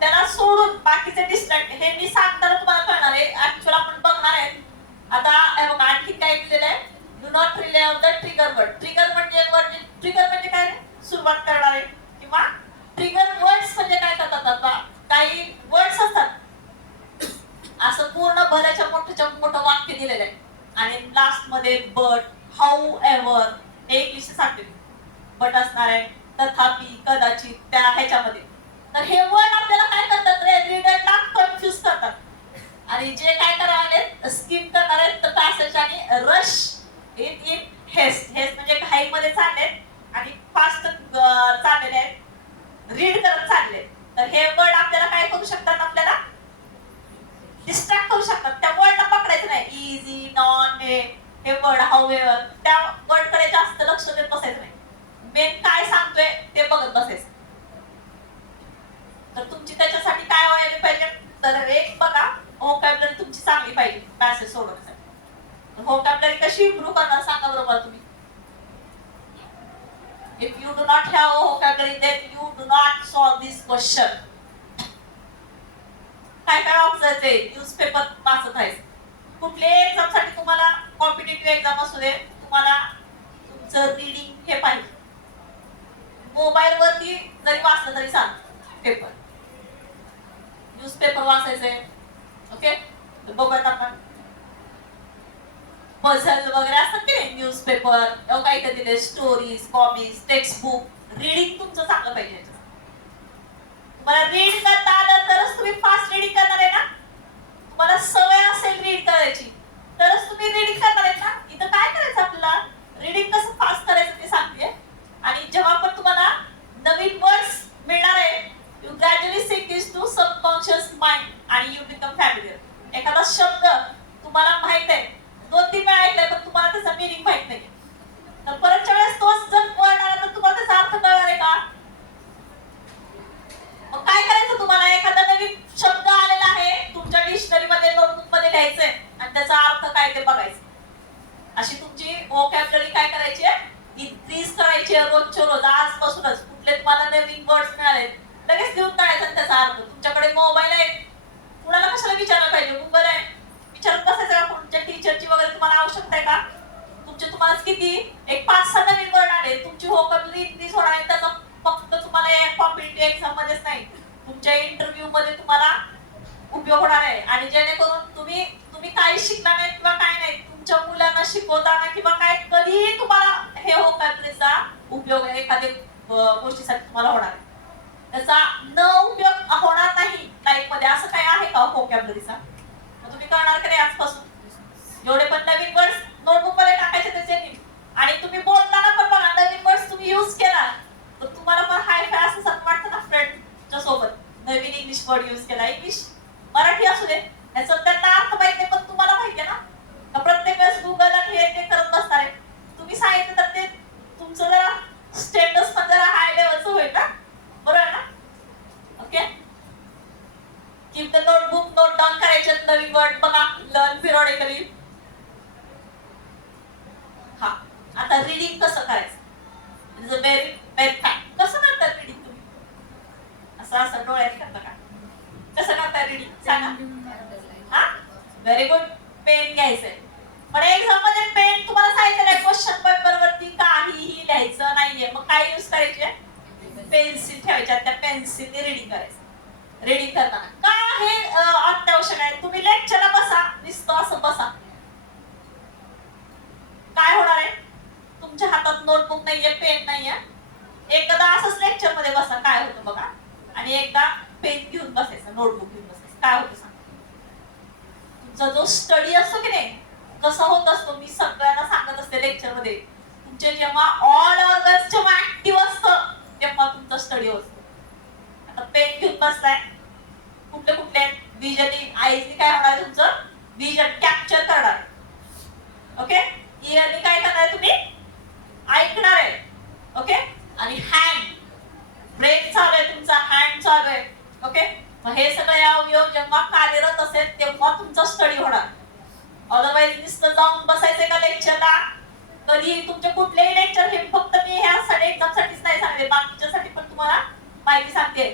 त्याला सोडून बाकीचे डिस्ट्रॅक्ट. हे मी सांगताना तुम्हाला कळणार आहे, ऍक्च्युअली आपण बघणार आहे. आता हे बघा आणखी काय दिलेलं आहे, do not relay on the trigger word. Trigger म्हणजे ट्रिगर म्हणजे काय रे? सुरुवात करणारे किंवा ट्रिगर वर्ड्स म्हणजे काय करतात? आता काही वर्ड्स असतात असं पूर्ण भल्याच्या मोठं वाक्य दिलेलं आहे आणि लास्ट मध्ये बट, हाऊ एव्हर, इंग्लिश सांगते बट असणार आहे, तथापि, कदाचित, त्या ह्याच्यामध्ये. तर हे वर्ड आपल्याला काय करतात रे? रीडरला कन्फ्युज करतात आणि जे काय करायला स्किप करणार आहेत तर पॅसेज आणि रश इन हेस्ट. हेस्ट म्हणजे घाईमध्ये चालले आणि फास्ट चाललेले आहेत, रीड करत चालले. तर हे वर्ड आपल्याला काय करू शकतात? आपल्याला डिस्ट्रॅक्ट करू शकतात. त्या वर्डला पकडायचं नाही. इझी, नॉन, हे वर्ड, हाऊएव्हर, त्या वर्ड कडे जास्त लक्ष देत बसायचं नाही. मेन काय सांगतोय ते बघत बसायचं. तर तुमची त्याच्यासाठी काय व्हायला पाहिजे? तर एक बघा, व्होकॅब्युलरी तुमची चांगली पाहिजे पॅसेज सोडवण्यासाठी. व्होकॅब्युलरी कशी इम्प्रूव्ह करणार सांगा बरोबर तुम्ही. If you do not have vocabulary, then you do not solve this question. काय काय वाचायचं आहे? न्यूजपेपर वाचत आहे. कुठल्याही एक्झाम साठी तुम्हाला कॉम्पिटिटिव्ह एक्झाम असू दे, तुम्हाला तुमचं रीडिंग हे पाहिजे. मोबाईल वरती जरी वाचलं तरी चालतं पेपर. न्यूजपेपर वाचायचंय. ओके, बघूयात आपण. पझल वगैरे असतात की नाही न्यूजपेपर, काही काही दिले stories, comics, text book. Reading तुमचं चांगलं पाहिजे. तुम्हाला रीड करता आलं तरच तुम्ही फास्ट रीडिंग करणार आहे ना. तुम्हाला सवय असेल रीड करायची तरच तुम्ही रीडिंग करणार आहे ना. इथं काय करायचं आपल्याला? रीडिंग कसं फास्ट करायचं ते सांगते. आणि जेव्हा पण तुम्हाला नवीन वर्ड्स मिळणार आहे, you gradually sink this to subconscious mind आणि यू बिकम फॅमिलियर. एखादा शब्द तुम्हाला माहित आहे, 2-3 वेळा ऐकलाय पण तुम्हाला त्याचा मीनिंग माहित नाही, तर परतच्या वेळेस तोच जर वर्ड आला तर तुम्हाला त्याचा अर्थ कळणार आहे का? मग काय करायचं? तुम्हाला एखादा नवीन शब्द आलेला आहे तुमच्या डिक्शनरी मध्ये, नोटबुक मध्ये लिहायचंय आणि त्याचा अर्थ काय ते बघायचं. अशी तुमची व्होकॅब्युलरी काय करायची आहे? इन्क्रीज करायची रोजच्या रोज. आजपासूनच कुठले तुम्हाला नवीन वर्ड्स मिळाले लगेच लिहून काढायचा त्याचा अर्थ. तुमच्याकडे मोबाईल आहे, कुणाला कशाला विचारायला पाहिजे? गुगल आहे, विचारत बसायचं का? तुमच्या टीचरची वगैरे तुम्हाला आवश्यकता आहे का? तुम्हाला किती एक 5-6 नवीन वर्ड आले, तुमची व्होकॅब्युलरी इन्क्रीज होणार आहे. त्याचा फक्त तुम्हाला कॉम्पिटिटिव्ह एक्झाम मध्येच नाही, तुमच्या इंटरव्ह्यू मध्ये तुम्हाला उपयोग होणार आहे. आणि जेणेकरून तुम्ही काही शिकणार नाही किंवा काय नाही, तुमच्या मुलांना शिकवताना किंवा काय कधीही तुम्हाला हे व्होकॅब्युलरीचा उपयोग एखाद्या गोष्टीसाठी तुम्हाला होणार आहे. त्याचा न उपयोग होणार नाही लाईफ मध्ये असं काय आहे का व्होकॅब्युलरीचा? तुम्ही करणार का नाही आजपासून? एवढे पण नवीन वर्ड्स नोटबुक मध्ये टाकायचे त्याचे. आणि तुम्ही बोलताना पण बघा, नवीन वर्ड्स तुम्ही यूज केला तर तुम्हाला पण हाय फाय असं वाटतं ना फ्रेंडच्या सोबत. नवीन इंग्लिश वर्ड यूज केला, इंग्लिश मराठी असू दे, याचा त्यांना अर्थ माहित नाही पण तुम्हाला माहिती आहे ना. प्रत्येक वेळेस गुगल हे ते करत बसणार आहे. तुम्ही सांगितलं तर ते तुमचं जरा स्टेटस पण जरा हाय लेवलचं होईल ना, बरोबर ना? Okay, keep the notebook, note down करायचे नवीन वर्ड बघा, लर्न पिरियडिकली. हा, आता रीडिंग कसं करायचं? Is a very very fact. कसं करतात रीडिंग तुम्ही? असं डोळ्यात करता का? कसं करता रीडिंग सांगा. हा, व्हेरी गुड. पेन घ्यायचंय. पण एक्झाम मध्ये पेन तुम्हाला सांगितलं क्वेश्चन पेपर वरती काहीही लिहायचं नाहीये, मग काय यूज करायचे? पेन्सिल ठेवायच्या. त्या पेन्सिलने रीडिंग करायचं. रीडिंग करताना का हे अत्यावश्यक आहे? तुम्ही लेक्चरला बसा, दिसतो असं बसा, काय होणार आहे? तुमच्या हातात नोटबुक नाहीये, पेन नाहीये. एकदा असंच लेक्चर मध्ये बसा, काय होतं बघा, आणि एकदा पेन घेऊन बसायचं, नोटबुक घेऊन बसायचं, काय होतं सांगा? तुमचा जो स्टडी असतो की नाही कसा होत असतो, मी सगळ्यांना सांगत असते लेक्चर मध्ये, तुमचे जेव्हा ऑल ऑर्गन्स जेव्हा ऍक्टिव्ह असतं तेव्हा तुमचा स्टडी असतो. आता पेन घेऊन बसलाय, कुठले कुठले विजन आईने काय होणार तुमचं विजन कॅप्चर करणार, ओके. इयरनी काय करणार तुम्ही ऐकणार आहे, ओके. आणि हँड ब्रेन चालू आहे तुमचा, हँड चालू आहे, ओके. मग हे सगळे अवयव जेव्हा कार्यरत असेल तेव्हा तुमचा स्टडी होणार. अदरवाईज नुसतं जाऊन बसायचंय का लेक्चरला, कधी तुमचे कुठलेही लेक्चर हे फक्त मी ह्यासाठी एक्झाम साठीच नाही सांगते, बाकीच्यासाठी पण तुम्हाला माहिती सांगते.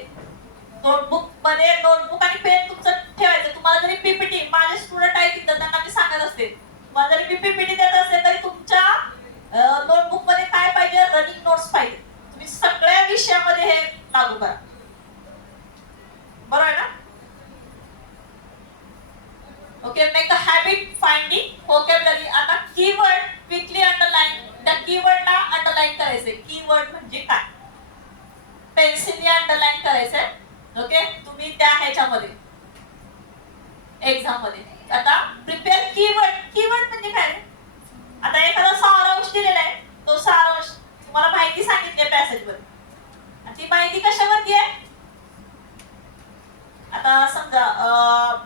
नोटबुक मध्ये नोटबुक आणि पेन तुमचं ठेवायचं. तुम्हाला जरी पीपीटी, माझे स्टुडंट आहेत तिथं त्यांना मी सांगत असते, तुम्हाला जरी पीपीटी देत असते तरी तुमच्या नोटबुक मध्ये काय पाहिजे, रनिंग नोट्स पाहिजे. तुम्ही सगळ्या विषयामध्ये हे लागू करा, बरोबर आहे ना. Okay. Make a habit finding vocabulary. आता कीवर्ड क्विकली अंडरलाइन. त्या कीवर्डला अंडरलाइन करायचे. कीवर्ड म्हणजे काय, पेन्सिलने अंडरलाइन करायचंय, ओके. तुम्ही त्या ह्याच्यामध्ये एक्झाम मध्ये आता प्रिपेअर कीवर्ड. कीवर्ड म्हणजे काय, आता एखादा सारांश दिलेला आहे, तो सारांश तुम्हाला माहिती सांगितली पॅसेज वर, ती माहिती कशावरती आहे. आता समजा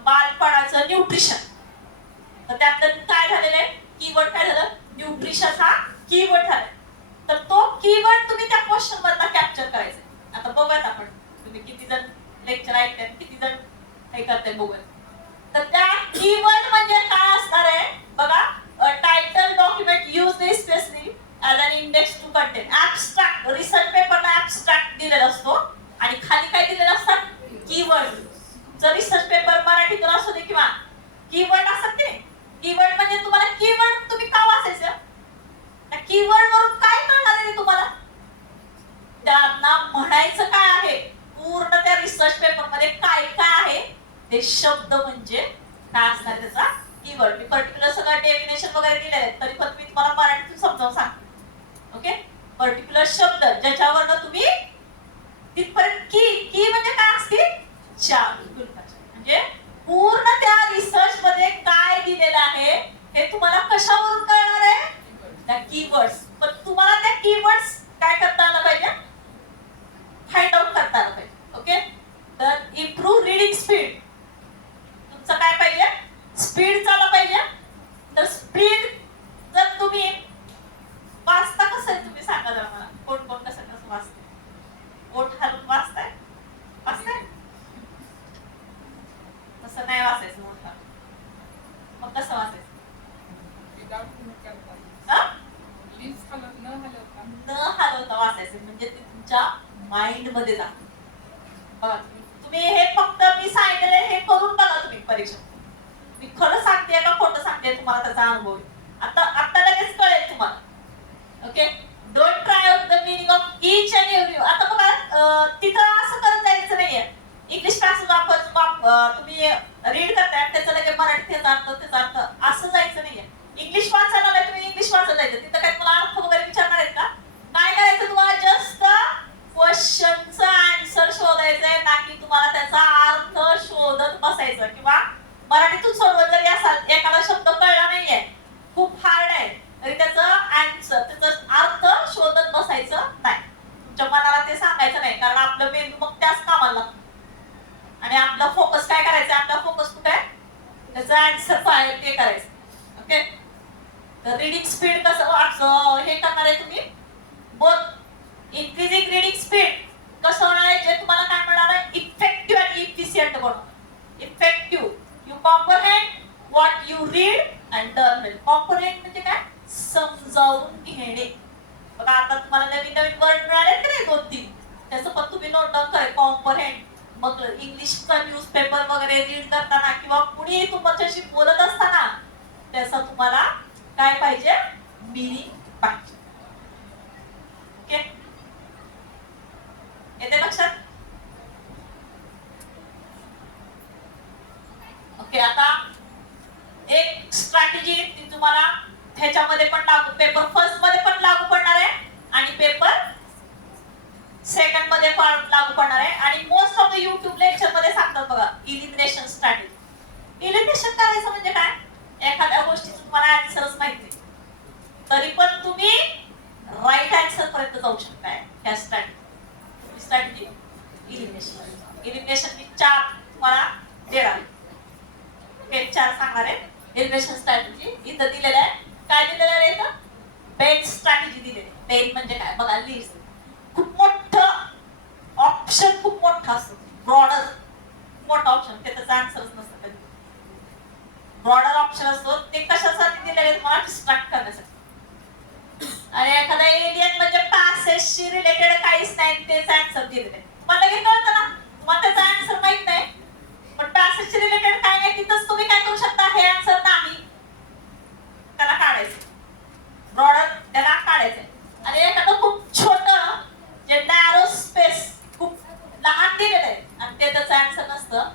बालपणाचं न्यूट्रिशन, तर त्यातलं काय झालेलं आहे, कीवर्ड काय झालं, न्यूट्रिशन हा कीवर्ड झाला. तर तो कीवर्ड तुम्ही त्या क्वेश्चन मधला कॅप्चर करायचा. आता बघूयात आपण, तुम्ही किती जण लेक्चर ऐकताय, किती जण हे करताय बघूयात. तर त्या कीवर्ड म्हणजे काय असणार आहे बघा. Title document use specially as an index to content. Abstract, research पेपरला ऍब्स्ट्रॅक्ट दिलेला असतो आणि खाली काय दिलेलं असतात, कीवर्ड. जर रिसर्च पेपर मराठीतून असू दे किंवा कीवर्ड असतात ते, कीवर्ड म्हणजे तुम्हाला कीवर्ड तुम्ही का वाचायचं, त्या कीवर्ड वरून काय कळणार आहे तुम्हाला, त्यांना म्हणायचं काय आहे, पूर्ण त्या रिसर्च पेपर मध्ये काय काय आहे ते शब्द म्हणजे काय असणार त्याचा कीवर्ड. मी पर्टिक्युलर सगळं डेफिनेशन वगैरे दिलेलं आहे, तरी पण मी तुम्हाला मराठीतून समजावून सांगते, ओके. पर्टिक्युलर शब्द ज्याच्यावरनं तुम्ही तिथपर्यंत की म्हणजे काय असते, म्हणजे पूर्ण त्या रिसर्च मध्ये काय दिलेलं आहे हे तुम्हाला कशावरून कळणार आहे, त्या कीवर्ड्स. पण तुम्हाला त्या कीवर्ड्स काय करता आलं पाहिजे, फाइंड आउट करता आलं पाहिजे, ओके. तर इम्प्रूव्ह रीडिंग स्पीड. तुमचं काय पाहिजे, स्पीड झालं पाहिजे. तर स्पीड जर तुम्ही वाचता कसं आहे तुम्ही सांगा जरा मला, कोण कोण कसं कसं वाचतं, ओठ घालून वाचताय, वाचताय तसं नाही वाचायचं मोठा, मग कसं वाचायचं, न हलवता वाचायचं, म्हणजे ते तुमच्या माइंड मध्ये जातं. बघा तुम्ही हे फक्त मी सांगितलेलं हे करून बघा तुम्ही परीक्षा. मी खरं सांगते का खोटं सांगते तुम्हाला त्याचा अनुभव आता लगेच कळेल तुम्हाला, okay. Don't try out the meaning of each and every. आता बघा तिथं असं करत जायचं नाहीये. इंग्लिश पॅसेज तुम्ही रीड करताय त्याचं लगेच मराठी त्याचा अर्थ असं जायचं नाहीये. इंग्लिश वाचायला नाही तुम्ही इंग्लिश वाचत जायचं, तिथं काय तुम्हाला अर्थ वगैरे विचारणार आहेत का, काय करायचं तुम्हाला, जस्ट क्वेश्चनचा आन्सर शोधायचंय, ना की तुम्हाला त्याचा अर्थ शोधत बसायचं. किंवा मराठीतून सोडवत जरी असाल, एखादा शब्द कळला नाहीये, खूप हार्ड आहे, तरी त्याचं आन्सर त्याचा अर्थ शोधत बसायचं नाही. तुमच्या मनाला ते सांगायचं नाही, कारण आपलं मेंदू मग त्याच कामाला लागतो. आणि आपला फोकस काय करायचा, आपला फोकस कुठे आहे, त्याचं आन्सर काय ते करायचं, ओके. तर रीडिंग स्पीड कसं हे करणार आहे तुम्ही, बोथ इन्क्रीजिंग रीडिंग स्पीड कसं होणार आहे, जे तुम्हाला काय मिळणार आहे, इफेक्टिव्ह आणि इफिशियंट बनवणार. Effective, you comprehend what you read and learn. Comprehend म्हणजे काय, समजावून घेणे. बघा आता तुम्हाला नवीन नवीन वर्ड मिळाले की नाही 2-3, त्याचं पण तुम्ही नोट डाऊन करा. कॉम्प्रिहेंड. मग इंग्लिशचा न्यूजपेपर वगैरे रीड करताना किंवा कुणी तुमच्याशी बोलत असताना त्याचा तुम्हाला काय पाहिजे, मिनिंग पाहिजे, ओके. येते लक्षात, ओके. आता एक स्ट्रॅटेजी ती तुम्हाला ह्याच्यामध्ये पण लागू, पेपर फर्स्ट मध्ये पण लागू पडणार आहे आणि पेपर सेकंड मध्ये पण लागू पडणार आहे. आणि most of the YouTube lecture मध्ये सांगतात बघा, इलिमिनेशन स्ट्रॅटेजी. इलिमिनेशन करायचं म्हणजे काय? एखाद्या गोष्टीचं तुम्हाला आन्सरच माहिती आहे, तरी पण तुम्ही राईट आन्सर पर्यंत जाऊ शकताय. ह्या स्ट्रॅटेजी इलिमिनेशन. इलिमिनेशन मी 4 तुम्हाला देणार. ओके, 4 सांगणार आहे. इलिमिनेशन स्ट्रॅटेजी इथं दिलेलं आहे. काय दिलेलं आहे इथं? पेन स्ट्रॅटेजी दिलेली आहे. पेन म्हणजे काय बघा, लिस्ट खूप मोठं ऑप्शन, खूप मोठा असतो, ब्रॉडर मोठा ऑप्शन, त्याचा आन्सरच नसतं कधी. ब्रॉडर ऑप्शन असतो, ते कशासाठी दिलेले आहेत? मला डिस्ट्रॅक्ट करण्यासाठी. आणि एखादा एलियन म्हणजे पॅसेजशी रिलेटेड काहीच नाही, तेच आन्सर दिलेले आहे. मला लगेच कळतं ना, तुम्हाला त्याचा आन्सर माहित नाही, पण पॅसेजशी रिलेटेड काय नाही, तिथंच तुम्ही काय करू शकता? हे आन्सर नाही, त्याला काढायचं, ब्रॉडर त्याला काढायचंय. आणि एखादं खूप छोटं जे नॅरो स्पेस, खूप लहान दिलेलं आहे आणि ते त्याचं आन्सर नसतं.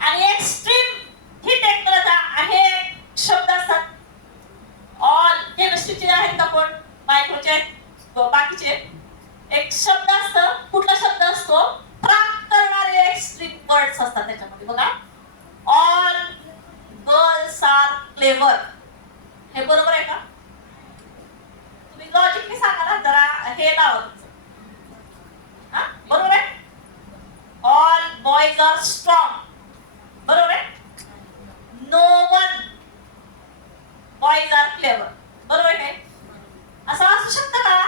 आणि एक्स्ट्रीम ही टेक्नॉलॉजी आहे, शब्द असतात ऑल केमिस्ट्रीचे आहेत का कोण, मायक्रोचे, बाकीचे. एक शब्द असतं, कुठला शब्द असतो? ट्रॅक करणारे एक्स्ट्रीम वर्ड्स असतात त्याच्यामध्ये. बघा, ऑल गर्ल्स आर क्लेवर, हे बरोबर आहे का? तुम्ही लॉजिकली सांगा ना जरा, हे लावा तुमचं. हा, बरोबर आहे? ऑल बॉयज आर स्ट्रॉंग, बरोबर आहे? No one boys are clever, बरोबर आहे? असं असू शकतं का?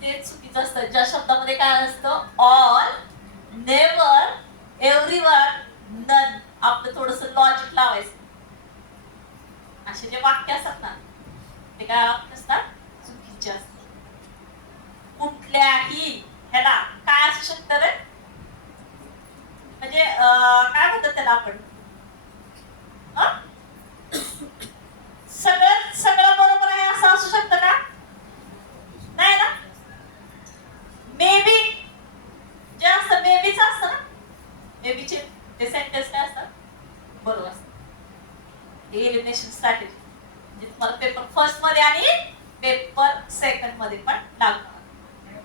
ते चुकीचं असतं. ज्या शब्दामध्ये काय असतं? All, never, everyone, none. आपलं थोडस लॉजिक लावायचं. असे जे वाक्य असतात ना, ते काय वाक्य असतात? चुकीचे असतात. कुठल्याही ह्याला काय असू शकतं रे? म्हणजे काय म्हणतात त्याला आपण? सगळं बरोबर आहे असं असू शकतं का? नाही ना. मे बी जे असतं, मे बीच असतं ना, मे बीचे ते सेंटेन्स काय असतात? बरोबर असतं. एलिमिनेशन स्ट्रॅटेजी म्हणजे तुम्हाला पेपर फर्स्ट मध्ये आणि पेपर सेकंड मध्ये पण लागणार.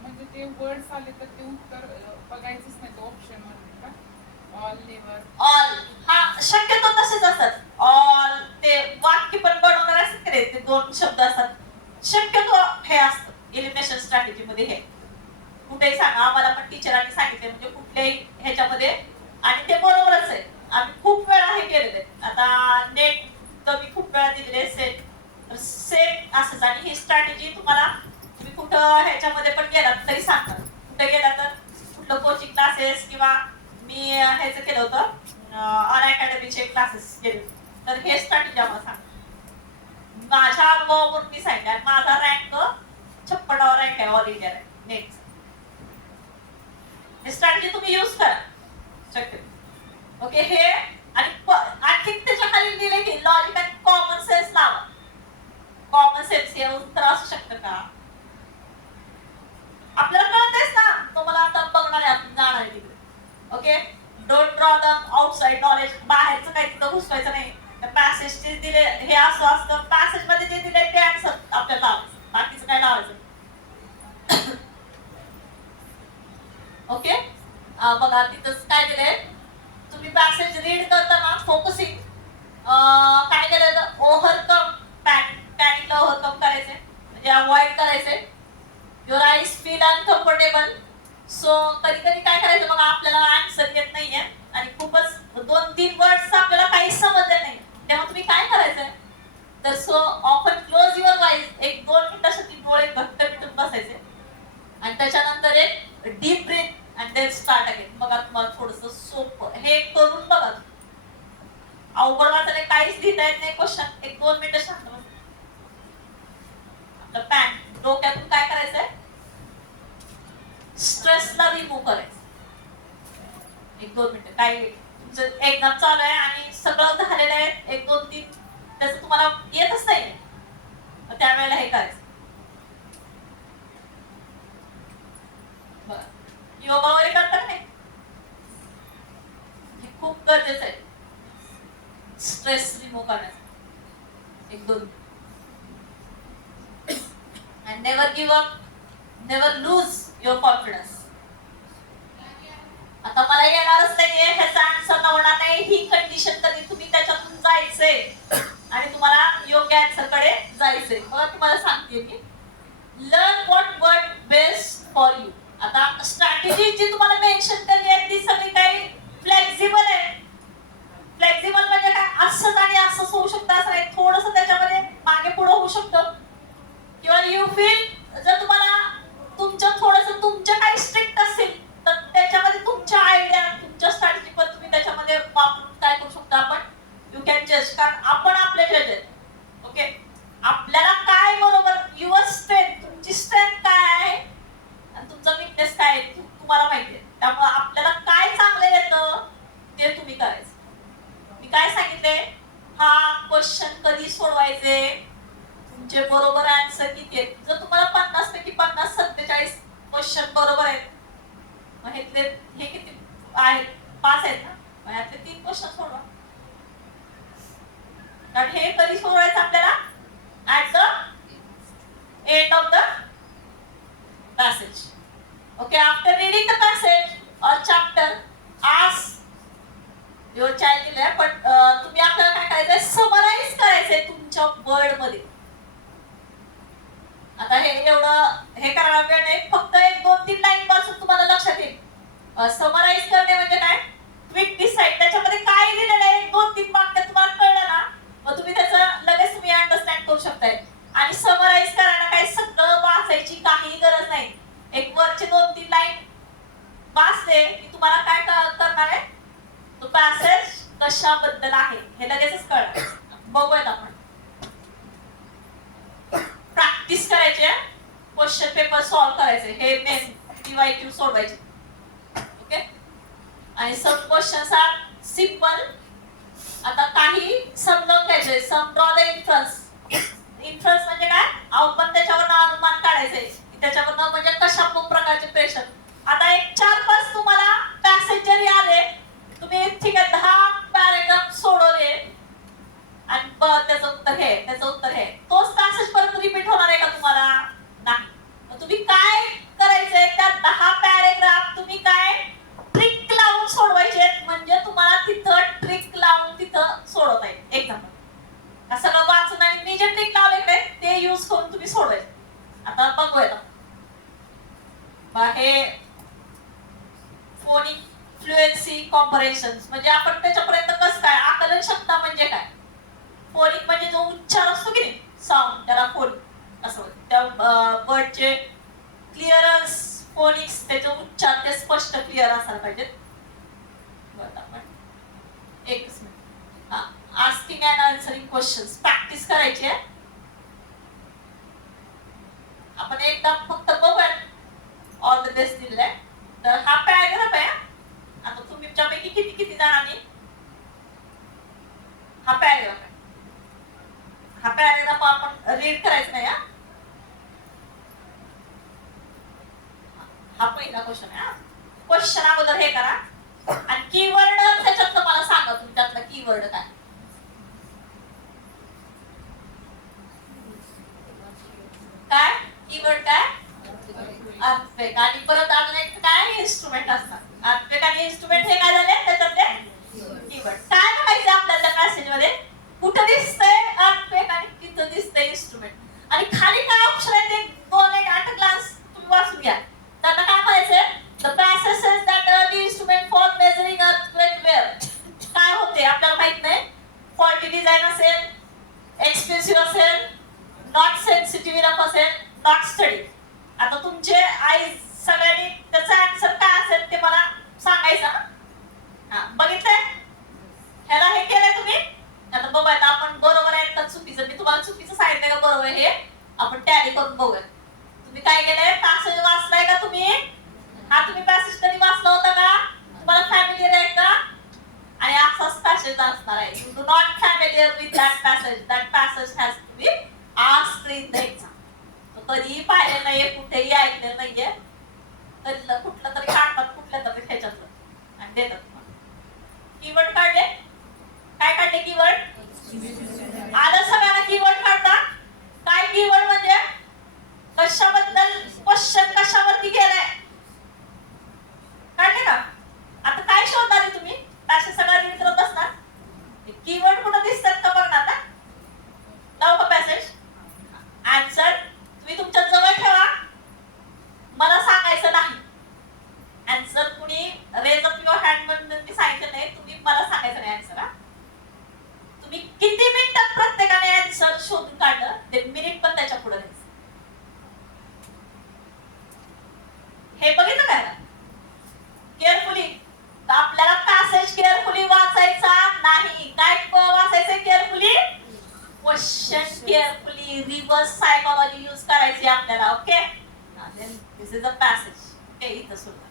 म्हणजे ते वर्ड्स आले तर ते उत्तर बघायचंच नाही, तो ऑप्शन मध्ये का? ऑल, नेवर, ऑल, हा शक्यतो तसेच असतात. ऑल ते वाक्य पण बनवणार असतात का ते 2 शब्द असतात. शक्यतो हे असतं एलिमिनेशन स्ट्रॅटेजी मध्ये. हे कुठेही सांगा, आम्हाला पण टीचरांनी सांगितले म्हणजे कुठल्याही ह्याच्यामध्ये, आणि ते बरोबरच आहे. आम्ही खूप वेळा हे केलेले. आता नेट तर मी खूप वेळा दिलेले सेट असंच. आणि ही स्ट्रॅटेजी तुम्हाला तुम्ही कुठं ह्याच्यामध्ये पण गेलात तरी सांगतात. कुठे गेला तर कुठलं कोचिंग क्लासेस, किंवा मी ह्याचं केलं होतं अन अकॅडमीचे क्लासेस केले, तर हे स्ट्रॅटेजी आम्हाला सांगतात. माझ्या अनुभवावरून मी सांगितलं. माझा रँक 56वा रँक आहे ऑल इंडिया रँक नेट. हे स्ट्रॅटेजी तुम्ही यूज करा शक्य. ओके, हे आणखी त्याच्या खाली दिले की लॉजिक आणि कॉमन सेन्स लावा. कॉमन सेन्स हे उत्तर असू शकतं का? आपल्याला कळतेच ना, तुम्हाला आता बघणार आहे, आपण जाणार आहे तिकडे. Okay, don't draw the outside knowledge. बाहेरचं काही तिथं घुसवायचं नाही. पॅसेजचे दिले हे असं असतं, पॅसेज मध्ये जे दिले ते आन्सर आपल्याला लावायचं, बाकीचं काय लावायचं. ओके, बघा तिथंच काय दिलंय. तुम्ही पॅसेज रीड करताना फोकसिंग काय करायचं? ओव्हरकम पॅनिकला ओव्हरकम करायचे, म्हणजे अवॉइड करायचे. Your eyes feel uncomfortable. So कधी कधी काय करायचं बघा, आपल्याला आन्सर येत नाहीये आणि खूपच 2-3 वर्ड्स आपल्याला काहीच समजले नाही, तेव्हा तुम्ही काय करायचंय? तर so often close your eyes. 1-2 मिनिटासाठी डोळे घट्ट मिटून बसायचे आणि त्याच्यानंतर एक डीप ब्रीथ आणि देन स्टार्ट अगेन. बघा तुम्हाला थोडंसं सोपं हे करून बघा. अवघड वाचायला काहीच लिहिता येत नाही क्वेश्चन. 1-2 मिनिटं शांत बसा. आपलं पॅन डोक्यातून काय करायचंय? स्ट्रेसला रिमूव्ह करायचं. 1-2 मिनिटं. काय तुमचं एक्झाम चालू आहे आणि सगळं झालेलं आहे, 1-2-3 त्याचं तुम्हाला येतच नाही, त्यावेळेला हे करायचं. योगा वगैरे करता का नाही? हे खूप गरजेचं आहे स्ट्रेस रिमूव्ह करण्यासाठी. 1-2 and never give up, never lose your confidence. आता मला येणारच नाहीये ह्याचा आन्सर होणार नाही, ही कंडिशन कधी तुम्ही त्याच्यातून जायचंय आणि तुम्हाला योग्य आन्सर कडे जायचंय. बघा तुम्हाला सांगते मी, learn what work best for you. आता स्ट्रॅटेजी जी तुम्हाला मेन्शन केली आहे ती सगळी काही फ्लेक्झिबल आहे. फ्लेक्झिबल म्हणजे काय, असंच आणि असंच होऊ शकतं असं नाही, थोडंसं त्याच्यामध्ये मागे पुढे होऊ शकतं. किंवा यू फील जर तुम्हाला तुमचं थोडंसं तुमच्या काही स्ट्रिक्ट असेल तर त्याच्यामध्ये तुमच्या आयडिया तुमच्या स्ट्रॅटेजी पण तुम्ही त्याच्यामध्ये वापरून काय करू शकता आपण, यू कॅन जज. कारण आपण आपले जज आहेत. ओके, आपल्याला काय बरोबर, युअर स्ट्रेंथ, तुमची स्ट्रेंथ काय आहे आणि तुमचा विकनेस काय आहे तुम्हाला माहिती आहे. त्यामुळे आपल्याला काय चांगलं येतं ते तुम्ही करायचं. मी काय सांगितले, हा क्वेश्चन कधी सोडवायचे, तुमचे बरोबर आन्सर किती आहेत. जर तुम्हाला 50 पैकी 50 47 क्वेश्चन बरोबर आहेत, मग हे किती आहेत, 5 आहेत ना, मग यातले 3 क्वेश्चन सोडवा. कारण हे कधी सोडवायचं आपल्याला, at the end of the passage. Okay, after reading the passage or chapter, ask your child, but तुम्ही आपल्याला काय करायचंय, समराइज करायचंय तुमच्या वर्ड मध्ये. आता हे एवढं हे करायला वेळ नाही, फक्त 1-2-3 लाईन पासून तुम्हाला लक्षात येईल. समराइज करणे म्हणजे काय, क्विक डिसाइड. त्याच्यामध्ये काय दिलेलं आहे 1-2-3 वाक्य तुम्हाला कळलं ना, मग तुम्ही त्याचं लगेच तुम्ही अंडरस्टँड करू शकताय. आणि समराइज करायला काय सगळं वाचायची काही गरज नाही. एक वरचे 2-3 लाईन वाचले की तुम्हाला काय करणार आहे, तो पॅसेज कशाबद्दल आहे हे लगेचच कळणार. बघूयात आपण. प्रॅक्टिस करायचे, क्वेश्चन पेपर सॉल्व्ह करायचे, हे मेन DYQ सोडवायचे. ओके, आणि सब क्वेश्चन्स आर सिंपल. आता काही समजावून घ्यायचे, सम ड्रॉ द इन्फरन्स. इन्फरन्स म्हणजे काय, आपण त्याच्यावर अनुमान काढायचे, त्याच्यावर म्हणजे कशा प्रकारचे प्रेशर. आता एक 4-5 तुम्हाला पॅसेज जरी आले, तुम्ही ठीक आहे 10 पॅराग्राफ सोडवले आणि त्याचं उत्तर हे, त्याचं उत्तर हे, तोच पॅसेज परत रिपीट होणार आहे का तुम्हाला, नाही. मग तुम्ही काय करायचंय, त्या 10 पॅराग्राफ तुम्ही काय ट्रिक लावून सोडवायचे, म्हणजे तुम्हाला तिथं ट्रिक लावून तिथं सोडवता येईल. एक्झाम्पल सगळं वाचून आणि मी जे ट्रिक लावले ते यूज करून तुम्ही सोडवायचे. आता बघूया, हे फोनिक फ्लुएन्सी कॉम्परेशन्स म्हणजे आपण त्याच्यापर्यंत कसं काय, आकलन क्षमता म्हणजे काय. फोनिक म्हणजे जो उच्चार असतो की नाही, साऊंड, त्याला फोनिक असं म्हणतात. त्या वर्डचे क्लिअरन्स, फोनिक्स, त्याचे उच्चार ते स्पष्ट क्लिअर असायला पाहिजेत. बरं, आपण एकच minute. Asking and answering questions practice करायची आहे. आपण एकदा फक्त बघूया. ऑल द बेस्ट दिलंय. तर हा पॅराग्राफ आहे. आता तुमच्यापैकी किती जणांनी हा पॅराग्राफ आहे, हा पॅराग्राफ आपण रीड करायचा नाही. हा पहिला क्वेश्चन आहे. क्वेश्चन अगोदर हे करा आणि कीवर्ड त्याच्यातलं मला सांगा, तुमच्यातला कीवर्ड काय. काय कीवर्ड, काय अर्थवेक. आणि परत अजून एक काय, इन्स्ट्रुमेंट असतात. अर्थवेक आणि इन्स्ट्रुमेंट हे काय झाले, त्याच्यातले कीवर्ड. काय बघायचं आपल्याला पॅसेज मध्ये, कुठं दिसतंय अर्थवेक आणि तिथं दिसतंय इन्स्ट्रुमेंट. आणि खाली काय ऑप्शन आहे ते 2-8 ग्लास तुम्ही वाचून घ्या. त्यांना काय म्हणायचंय, the passage says that the instrument for measuring earthquake were. काय होते आपल्याला माहित नाही. फॉल्टी डिझाईन असेल, एक्सपेन्सिव्ह असेल, नॉट सेन्सिटिव्ह इनफ असेल, नॉट स्टडी. आता तुमचे आई सगळ्यांनी त्याचा आन्सर काय असेल ते मला सांगायचं. बघितलंय, ह्याला हे केलंय तुम्ही. आता बघूया आपण बरोबर आहे का चुकीचं. मी तुम्हाला चुकीचं सांगितलंय का बरोबर, हे आपण टॅली करून बघूया. तुम्ही काय केलंय, पॅसेज वाचलाय का तुम्ही. हा तुम्ही पॅसेज कधी वाचला होता का, तुम्हाला फॅमिलियर आहे का. आणि असाच पॅसेज असणार आहे. You do not familiar with that passage, that passage has to be asked in the exam. कधीही पाहिलं नाहीये, कुठेही ऐकलं नाहीये, कुठलं तरी काढतात कुठल्या तरी ह्याच्यातलं आणि देतात. कीवर्ड काढले, काय काढले कीवर्ड, आलं सगळ्यांना कीवर्ड काढता. काय कीवर्ड म्हणजे कशाबद्दल क्वेश्चन कशावरती केलाय, काढले का. ते मिनिट पण त्याच्या पुढे द्यायचं. हे बघितलं काय केअरफुली. तर आपल्याला पॅसेज केअरफुली वाचायचा नाही. काय वाचायचं carefully? Question carefully. Reverse psychology use करायची आपल्याला. Okay, this is a passage. Okay, इथं सुद्धा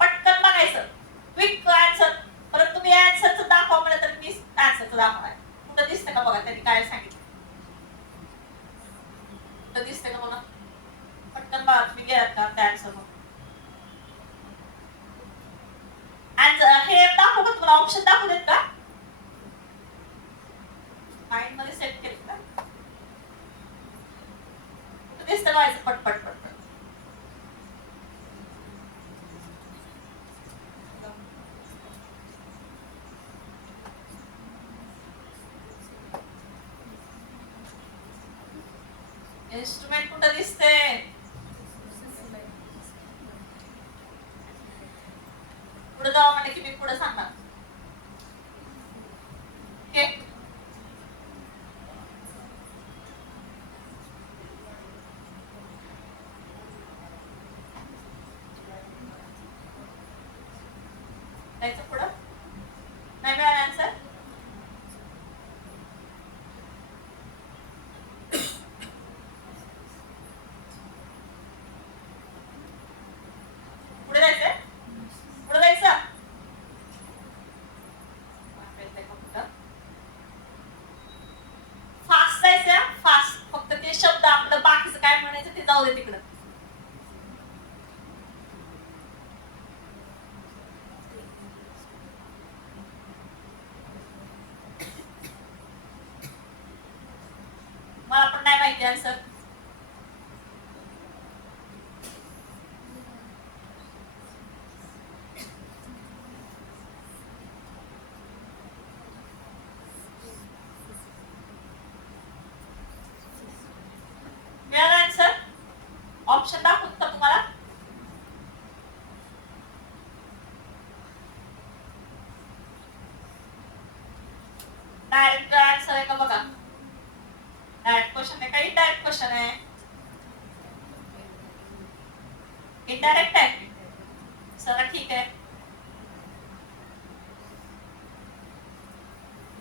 पटकन बघायचं, क्विक आन्सर. परत तुम्ही आन्सरचं दाखवा म्हणलं तर मी आन्सरचं दाखवणार. कुठं दिसतं का बघा त्यांनी काय सांगितलं. कुठं दिसतं का बघा, पटकन बघा. तुम्ही गेलात का त्या आन्सर मग हे दाखवू का तुम्हाला? ऑप्शन दाखवू देत का? माइंड मध्ये सेट केलं का? दिसतं व्हायचं पटपट पटपट. इन्स्ट्रुमेंट कुठं दिसते? पुढे जावा म्हणजे की मी पुढे सांगणार. ओके, जायचं पुढं. नाही मिळाला आन्सर? पुढे जायचंय? पुढे जायचं? फास्ट जायचं. फास्ट. फक्त ते शब्द आपलं बाकीचं काय म्हणायचं ते जाऊ दे तिकडं. मला पण नाही माहिती आन्सर. मिळाला आन्सर? ऑप्शन दाखवत का तुम्हाला? डायरेक्ट आन्सर आहे का बघा. डायरेक्ट क्वेश्चन आहे का इनडायरेक्ट क्वेश्चन आहे? इनडायरेक्ट आहे. चला ठीक आहे,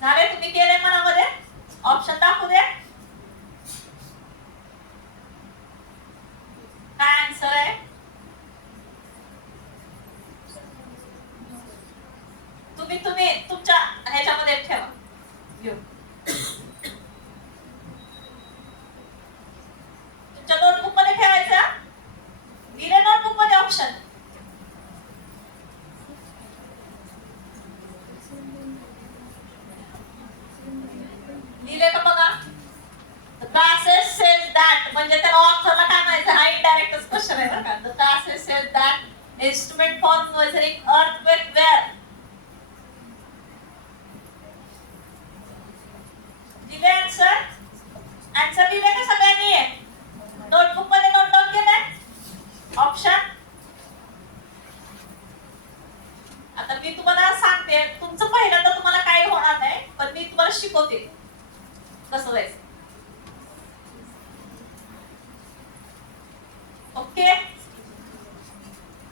झाले. तुम्ही केले मनामध्ये. ऑप्शन दाखवू दे. काय आन्सर आहे? तुम्ही तुमच्या ह्याच्यामध्ये ठेवा. तुमच्या नोटबुक मध्ये ठेवायचा. दिले नोटबुक मध्ये ऑप्शन. दिले का बघा. The passage says that म्हणजे त्याला ऑथरला काय म्हणायचं? हा इनडायरेक्टच क्वेश्चन आहे बरं का. The passage says that instrument for measuring earthquake where. दिले आन्सर? आन्सर दिले का सगळ्यांनी? नोटबुक मध्ये नोट डाऊन केलंय ऑप्शन. आता मी तुम्हाला सांगते, तुमचं पहिल्यांदा तुम्हाला काही होणार नाही, पण मी तुम्हाला शिकवते कसं जायचं. ओके,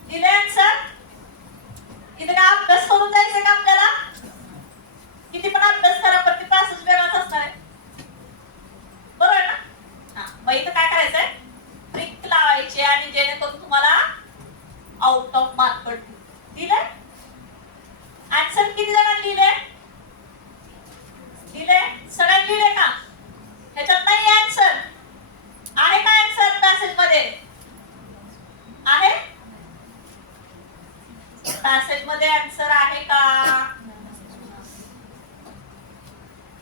दिले आन्सर? इथे काय अभ्यास करून जायचं का आपल्याला? किती पण अभ्यास करा, पण ते पॅसेज वेगळाच असणार आहे. बरोबर आहे ना? हा, मग इथं काय करायचंय? ट्रिक लावायची आणि जेणेकरून तुम्हाला आउट ऑफ मार्क पडतील. दिले आन्सर? किती जणांनी लिहिले? दिले सगळ्यांनी लिहिले का? ह्याच्यात नाही आन्सर आहे का? आन्सर पॅसेज मध्ये आहे? पॅसेज मध्ये आन्सर आहे का?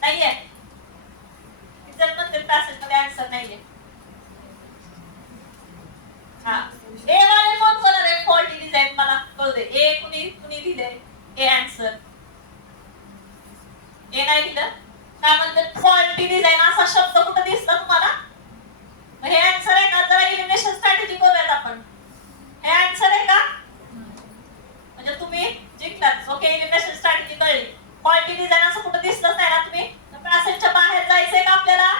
नाहीये. किती म्हणते पॅसेज मध्ये आन्सर नाहीये? हा, ए वाले कोण बोलणार आहे? फॉल्टी डिझाइन मला कळू दे. ए कुणी लिहिले? ए आन्सर. ए नाही दिलं. काय म्हणते? फॉल्टी डिझाइन असा शब्द कुठं दिसला तुम्हाला? हे आन्सर आहे का? जरा एलिमिनेशन स्ट्रॅटेजी करूयात आपण. हे आन्सर आहे का? म्हणजे तुम्ही जिंकलात. ओके, एलिमिनेशन स्ट्रॅटेजी कळली. फॉल्टी डिझाइन असं कुठं दिसलंच नाही ना. तुम्ही पॅसेजच्या बाहेर जायचंय का आपल्याला?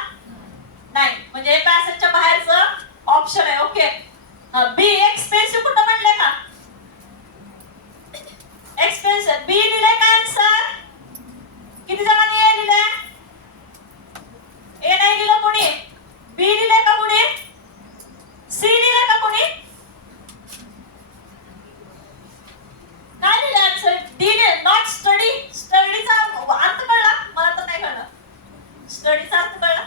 स्टडीचा अर्थ कळला?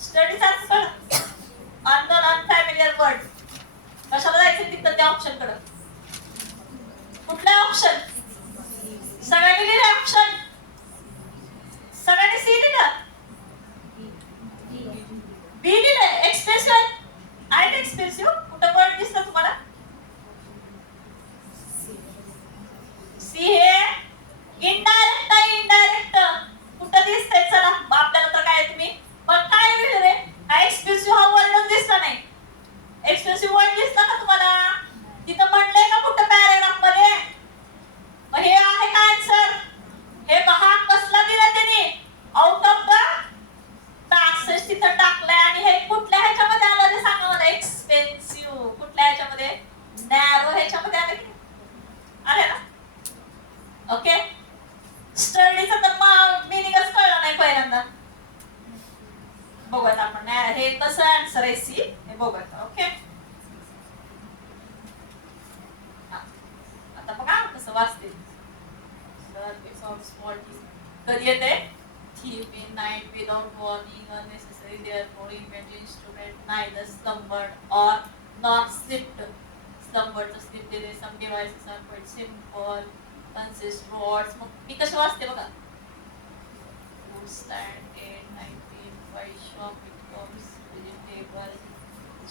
स्टडीचा अर्थ कळला? Unknown unfamiliar word. कशाला जायचं तिथं त्या ऑप्शन कडे? कुठला ऑप्शन? सगळ्यांनी लिहिलं ऑप्शन? सगळ्यांनी सी लिहिलं? बी लिहिलं? एक्सप्रेसिव्ह आहे. एक्सप्रेसिव्ह कुठं वर्ड दिसलं तुम्हाला? सी हे इनडायरेक्ट आहे. इनडायरेक्ट कुठं दिसतंय? चला आपल्याला तर काय तुम्ही पण काय लिहिलं रे? हा एक्सप्रेसिव्ह हा वर्ड दिसला नाही. एक्सप्रेसिव्ह वर्ड दिसला का तुम्हाला? तिथं म्हणलंय का कुठं पॅराग्राफ मध्ये? मग हे आहे का आन्सर? हे पहा कसला दिला त्यांनी? आउट ऑफ द पॅसेज तिथं टाकलंय. आणि हे कुठल्या ह्याच्यामध्ये आलं रे सांगा मला? एक्सपेन्सिव्ह कुठल्या ह्याच्यामध्ये? नॅरो ह्याच्यामध्ये आलं की आले ना? ओके. स्टडीचं तर मिनिंगच कळलं नाही पहिल्यांदा. बघूयात आपण हे कसं आन्सर आहे सी हे बघूयात. ओके. आता बघा कसं वाचते. कधी येते? Thief in night without warning, unnecessary, therefore imagine instrument neither slumbered or not slipped. Slumbered to sleep, there is some devices are quite simple, consist rods. मग मी कसं वाचते बघा. Food stand in 19 by shop it comes vegetable,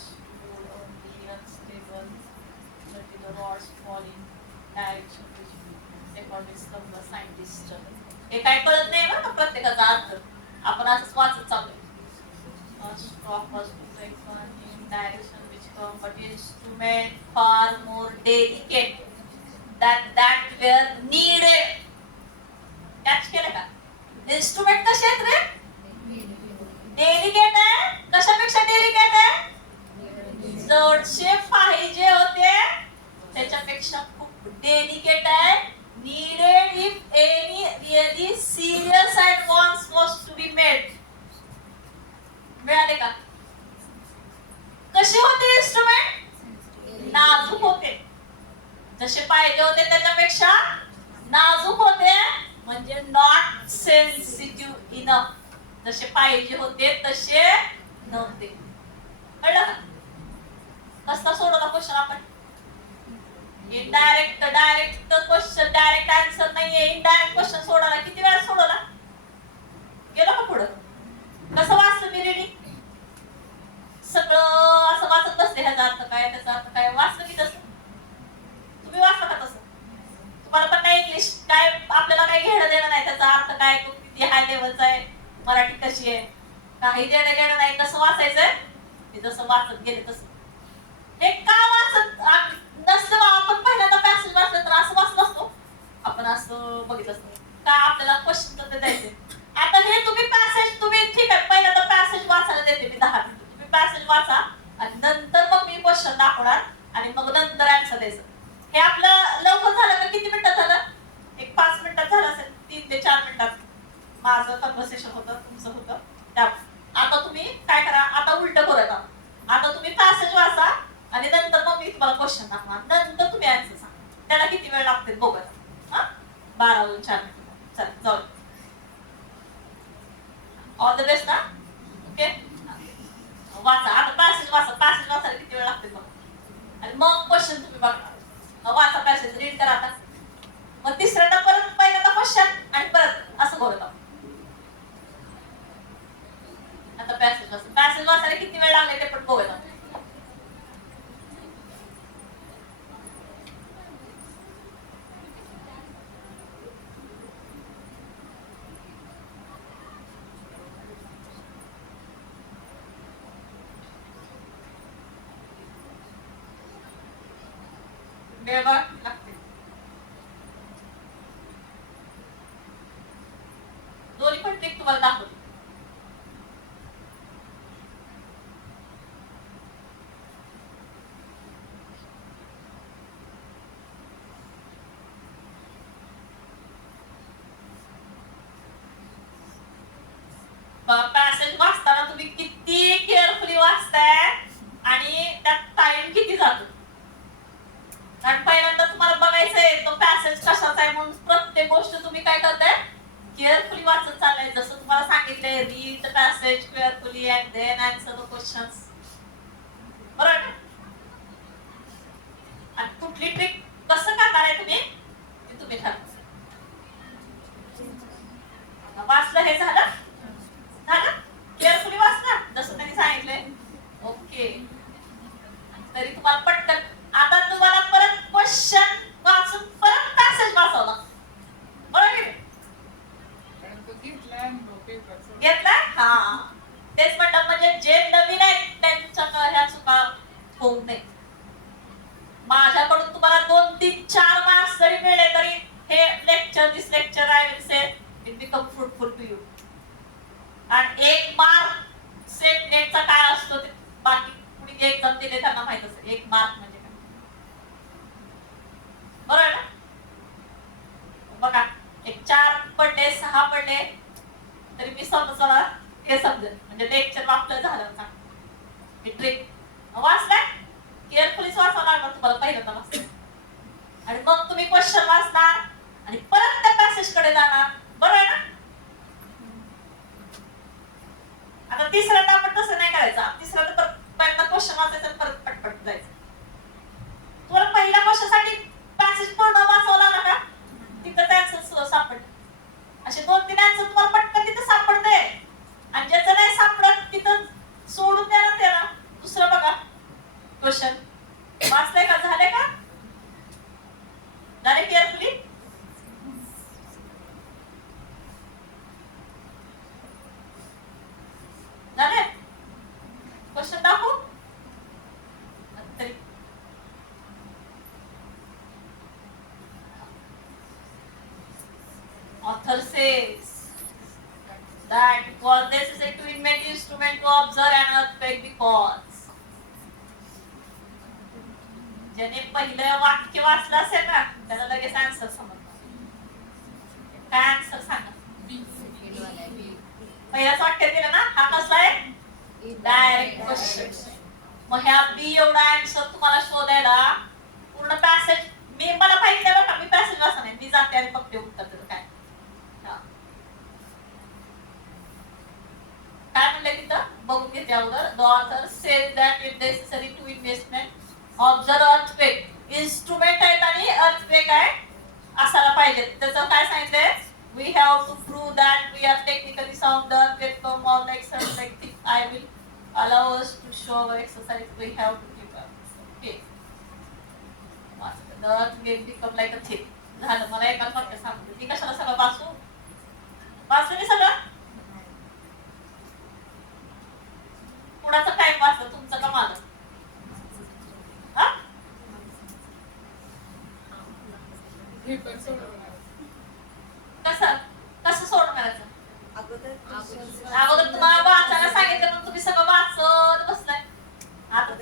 food only unstable, but the rods falling direction which according to the scientist. हे काय कळत नाही बरं का प्रत्येकाचा अर्थ. आपण असंच वाचत चाललोय. Stop was to take one in direction which come but instrument far more delicate that were needed. Catch केलं का? इन्स्ट्रुमेंट कसे आहेत रे? डेलिकेट आहे. कशापेक्षा डेलिकेट आहे? जडशे पाहिजे होते त्याच्यापेक्षा खूप डेलिकेट आहे. Needed if any really serious advance was to be made. मिळाले का? कसे होते इन्स्ट्रुमेंट? नाजूक होते. जसे पाहिजे होते त्याच्यापेक्षा नाजूक होते. म्हणजे नॉट सेन्सिटिव्ह इनफ. जसे पाहिजे होते तसे नव्हते. कळलं का? कसला सोडवला क्वेश्चन आपण? Indirect direct question direct answer नाहीये. इनडायरेक्ट क्वेश्चन सोडवला. किती वेळा सोडवला? गेलो का पुढं? कसं वाचलं मी रीडिंग? सगळं असं वाचत बसले. ह्याचा अर्थ काय त्याचा अर्थ काय वाचलं की तसं? तुम्ही वाचलं का तसं? तुम्हाला पण नाही इंग्लिश काय आपल्याला काही घेणं देणं नाही. त्याचा अर्थ काय तो किती हाय लेवलचा आहे मराठी कशी आहे काही देणं घेणं नाही. कसं वाचायचंय ते जसं वाचत गेले तसं. हे का वाचत नसलं? आपण पहिल्यांदा पॅसेज वाचलं तर असं वाचलं असतो आपण असं बघितलं असतं का आपल्याला क्वेश्चन तर द्यायचे. आता हे तुम्ही पॅसेज तुम्ही ठीक आहे पहिल्यांदा पॅसेज वाचायला देते मी 10 मिनिटं. तुम्ही पॅसेज वाचा आणि नंतर मग मी क्वेश्चन दाखवणार आणि मग नंतर आन्सर द्यायचं. हे आपलं लवकर झालं का? किती मिनिटात झालं? एक 5 मिनिटात झालं असेल. 3 ते 4 मिनिटात माझं कन्व्हर्सेशन होतं तुमचं होतं. त्या आता तुम्ही काय करा? आता उलट करत आहात. आता तुम्ही पॅसेज वाचा आणि नंतर मग मी तुम्हाला क्वेश्चन दाखवणार. नंतर तुम्ही आन्सर सांगा. त्याला किती वेळ लागते बघा. हा 12 वाजून 4 मिनिट. चल जाऊ. All the best. ना ओके. वाचा आता पॅसेज वाचा. पॅसेज वाचायला किती वेळ लागते बघा आणि मग क्वेश्चन तुम्ही बघा. वाचा पॅसेज रीड करा. आता मग तिसऱ्यांदा परत पहिल्यांदा क्वेश्चन आणि परत असं बोलत आहोत. आता पॅसेज वाचा. पॅसेज वाचायला किती वेळ लागले ते पण बघूया. वेळ लागते. दोन्ही पण ट्रिक तुम्हाला दाखवते. पॅसेज वाचताना तुम्ही किती केअरफुली वाचताय आणि त्यात टाइम किती जातो. कारण पहिल्यांदा तुम्हाला बघायचंय तो पॅसेज कशाचा आहे म्हणून प्रत्येक गोष्ट तुम्ही काय करताय केअरफुली वाचत चाललाय. जसं read the passage carefully and then answer the questions. बरोबर ना? आणि कुठली ट्रिक कसं करणार आहे तुम्ही ते तुम्ही ठरवा. वाचलं हे झालं केअरफुली वाचलं जसं त्यांनी सांगितलंय. ओके. तरी तुम्हाला पटकन आता तुम्हाला परत क्वेश्चन वाचून परत पॅसेज वाचवला. बरोबर की कारण तो घेतलाय अनुभव पेपर घेतला. हा तेच म्हणतात म्हणजे जे नवीन आहेत त्यांच्या ह्या चुका होऊ नये. माझ्याकडून तुम्हाला 2, 3, 4 मार्क्स जरी मिळले तरी हे lecture this lecture I will say it become fruitful to you. आणि 1 मार्क सेट नेटचा काय असतो ते बाकी कुणी एक्झाम दिले त्यांना माहित असेल 1 मार्क म्हणजे काय. बरोबर ना? बघा एक 4 पडले 6 पडले तरी मी समजला हे समजेल म्हणजे लेक्चर वापलं झालं ना. ही ट्रिक वाचलाय केअरफुलीच वाचावं लागणार तुम्हाला पहिल्यांदा वाचलं. आणि मग तुम्ही क्वेश्चन वाचणार आणि परत त्या पॅसेज कडे जाणार. बरोबर आहे ना? आता तिसऱ्यांदा आपण तसं नाही करायचं. तिसऱ्यांदा पहिल्यांदा क्वेश्चन वाचायचं परत पटपट जायचं. तुम्हाला पहिल्या क्वेश्चन साठी पॅसेज पूर्ण वाचावं लागला का तिथं आन्सर सापडते. असे 2-3 आन्सर तुम्हाला पटकन तिथं सापडते. आणि ज्याचं नाही सापडत तिथं सोडून द्या ना त्याला. दुसरं बघा क्वेश्चन वाचलंय का झाले का झाले केअरफुली. झाले क्वेश्चन दाखवू तरी. Author says that it was necessary to invent instrument to observe an earthquake because ज्याने पहिलं वाक्य वाचलं असेल ना त्याला लगेच आन्सर समजतं. काय आन्सर सांगा. पहिल्याच वाक्य दिलं ना हा कसला आहे डायरेक्ट क्वेश्चन. मग ह्या बी एवढा आन्सर तुम्हाला शोधायला पूर्ण पॅसेज मला माहिती आहे बघा मी पॅसेज वाचणार नाही मी जाते आणि बघते उत्तर त्याचं काय. काय म्हणलंय तिथं बघून घेते अगोदर. The author says that it necessary to investment observe earthquake. Instrument आहेत आणि earthquake आहे असायला पाहिजे. त्याचं काय सांगितलंय we have to prove that we are technically sound. The earthquake from all the external like thing I will allow us to show our exercise we have to keep up. Okay. The earthquake become like a thing. झालं मला एकाच वाक्य सांगते. मी कशाला सगळं वाचलं मी सगळं. कुणाचा टाइम वाचलं तुमचं का माझं. पेपर सोडवणार कसं कसं सोडवायचं. अगोदर तुम्हाला वाचायला सांगितलं मग तुम्ही सगळं वाचत बसलाय. आता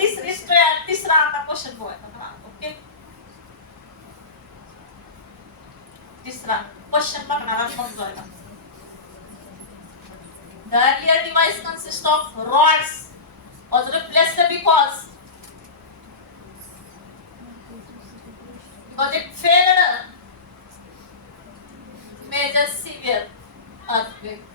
तिसरा आता क्वेश्चन बघायचा. ओके तिसरा क्वेश्चन बघणार मग बघा. The earlier device consists of rods was replaced because it failed measure severe earthquake.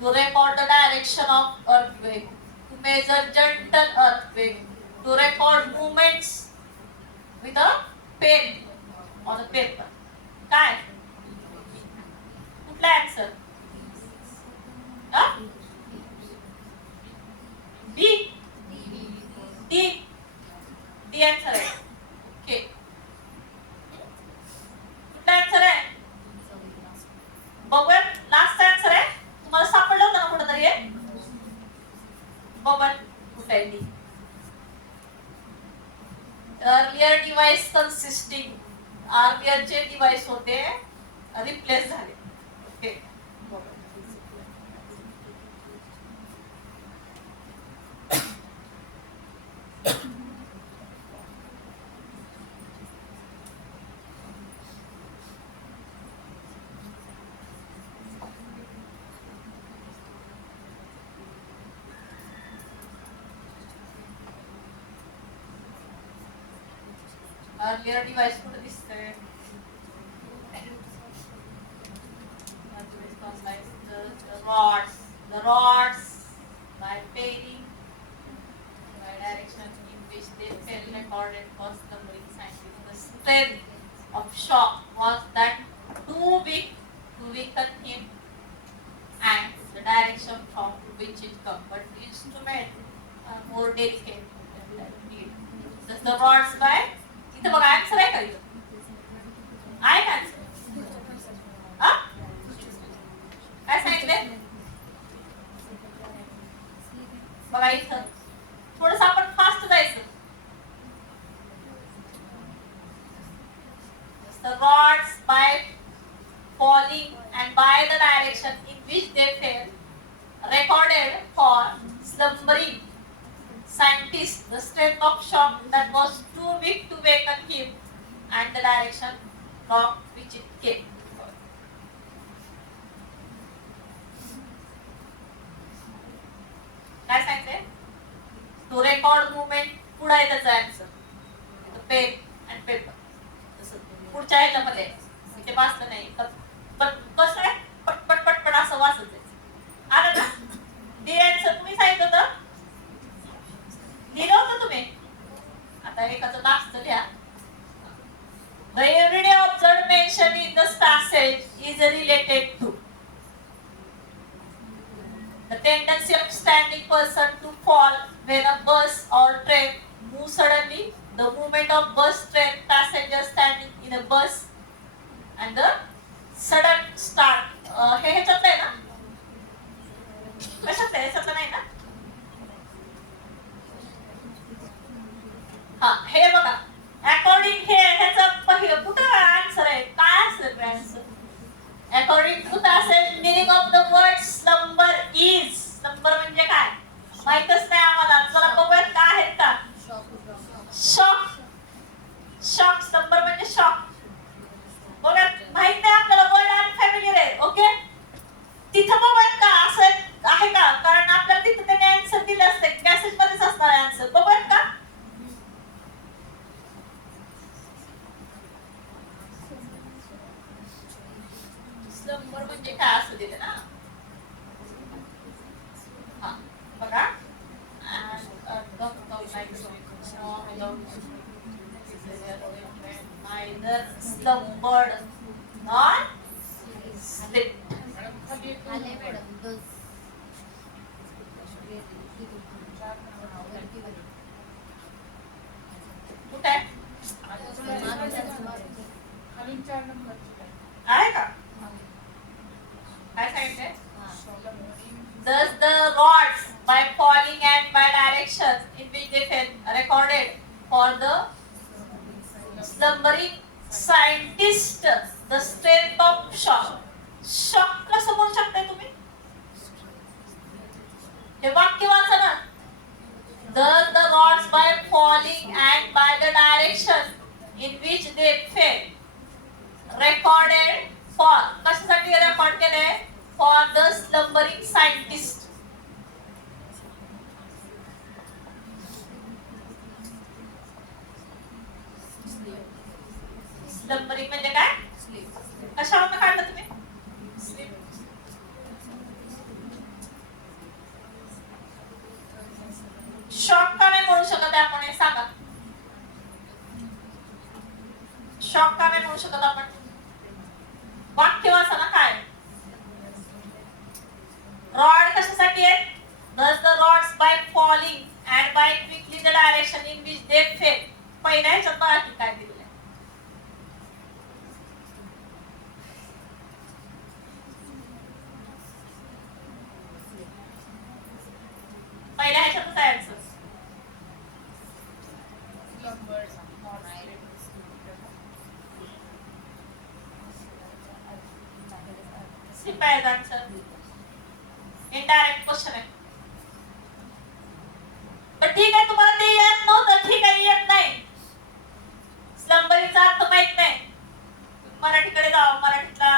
To record the direction of earthquake, to measure gentle earthquake, to record movements with a pen on a paper. काय कुठला answer बी D D answer आहे. Okay कुठला answer आहे बघूया. Last answer आहे तुम्हाला सापडलं होतं ना कुठेतरी हे बघा कुठे आहे D. Earlier device consisting earlier जे डिव्हाइस होते रिप्लेस झाले. ओके अर्लियर डिव्हाइस कुठे दिसतंय. rods by pairing by direction in which they fell recorded for numbering scientists. The strength of shock was that too big to weaken him and the direction from which it come. But the instrument are more delicate than that need. Thus the rods by इथं बघा answer आहे का इथं आहे का answer हा काय सांगितले बघा इथं थोडंसं आपण फास्ट जायचं the rods by falling and by the direction in which they fell recorded for slumbering scientists the strength of shock that was too big to waken him and the direction from which it came. काय सांगितले to record movement पुढे आहे त्याचा answer pen and paper पुढच्या ह्याच्यामध्ये इथे वाचलं नाही पण कसं आहे पटपट पटपट असं वाचत जायचं आलं ना ते आन्सर तुम्ही सांगितलं होतं लिहिलं होतं तुम्ही आता एकाचं लास्टचं लिहा The everyday observed mentioned in this passage is related to the tendency of standing person to fall when a bus or train moves suddenly, the movement of bus train passengers standing in a bus, and the sudden start. हे ह्याच्यातलं आहे ना कशातलं आहे ह्याच्यातलं नाही ना हा हे बघा according हे ह्याचं पहिलं कुठं आन्सर आहे काय असेल answer according to passage meaning of the word slumber is slumber म्हणजे काय माहितच नाही आम्हाला चला बघूयात काय आहेत का शॉक शॉक स्लंबर म्हणजे शॉक बघा माहित नाही आपल्याला वर्ड अनफॅमिलियर आहे ओके तिथं बघूयात का असं आहे का कारण आपल्याला तिथं त्याने आन्सर दिलं असते मेसेज मध्येच असणार आहे आन्सर बघूयात का स्लंबर म्हणजे काय असं दिलं ना हा बघा neither slumbered nor slept. आले मॅडम दोन कुठे आहे? खालून 4 नंबरची आहे का काय सांगितलंय Thus the rods by falling and by directions in which they fell recorded for the slumbering scientist the strength of shock. Shock कसं म्हणू शकताय तुम्ही हे वाक्य वाचा ना Thus the rods by falling and by the direction in which they fell recorded for कशासाठी record केले for the slumbering scientist slumbering म्हणजे काय कशावरून काढलं तुम्ही शॉक का नाही म्हणू शकत आहे आपण हे सांगा शॉक का नाही म्हणू शकत आपण वाक्य वाचा ना काय रॉड कशासाठी आहे thus the rods by falling and by quickly the direction in which they fell पहिल्या ह्याच्यात बघा की काय दिलेलं आहे पहिल्या ह्याच्यातच आहे आन्सर slumbered not सिंपल आहे आन्सर इनडायरेक्ट क्वेश्चन आहे पण ठीक आहे तुम्हाला ते येत नव्हतं ठीक आहे येत नाही स्लंबरीचा अर्थ माहित नाही मराठीकडे जावं मराठीतला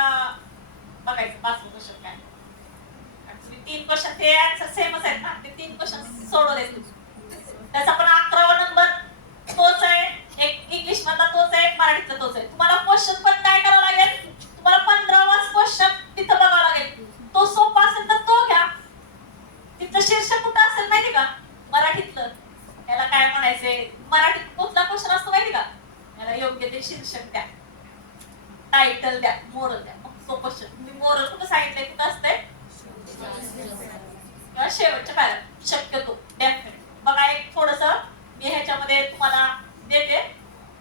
बघायचं पाचवं क्वेश्चन काय ऍक्च्युली 3 क्वेश्चन ते आन्सर सेमच आहेत ना ते 3 क्वेश्चन सोडवले त्याचा पण 11वा नंबर तोच आहे एक इंग्लिश मधला तोच आहे मराठीतला तोच आहे तुम्हाला क्वेश्चन पण काय करावं लागेल तुम्हाला 15वा क्वेश्चन तिथं बघावं लागेल तो सोपा असेल तर तो घ्या कुठं सांगितलंय कुठं असतंय किंवा शेवटच्या पॅरेग्राफ शक्यतो डेफिनेट बघा एक थोडस मी ह्याच्यामध्ये तुम्हाला देते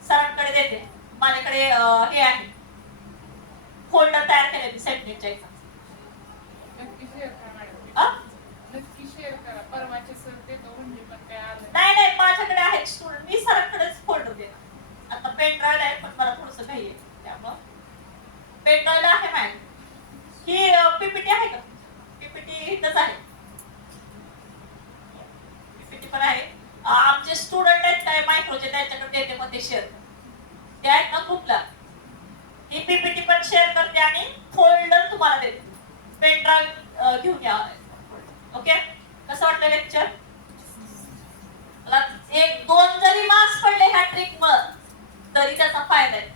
सरांकडे देते माझ्याकडे हे आहे फोल्डर तयार केले सेंटेन्सच्या एक्झाम नक्की शेअर करा मॅडम. हा? नक्की शेअर करा. परवाचे सर देतो म्हणजे पण काय आलं नाही नाही माझ्याकडे आहेत स्टुडंट मी सरांकडेच फोल्डर देणार आता पेन ड्राईव्ह आहे पण मला थोडस घाई आहे त्यामुळं पेन ड्राईव्ह आहे मॅम ही पीपीटी आहे का पीपीटी इथंच आहे पीपीटी पण आहे आमचे स्टुडंट आहेत काय मायक्रोचे त्यांच्याकडे देते मग ते शेअर ते आहेत ना ग्रुपला ही पीपीटी पण शेअर करते आणि फोल्डर तुम्हाला देते पेन ड्राईव्ह घेऊन या ओके कसं वाटलं लेक्चर मला एक दोन जरी मार्क्स पडले ह्या ट्रिक मध्ये तरी त्याचा फायदा आहे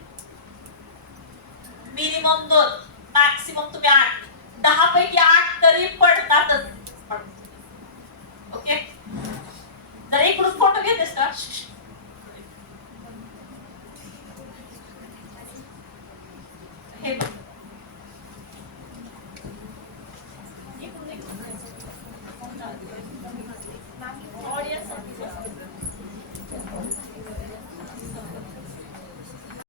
मिनिमम 2 मॅक्सिमम तुम्ही 8 10 पैकी 8 तरी पडतातच ओके जर इकडून फोटो घेतेस का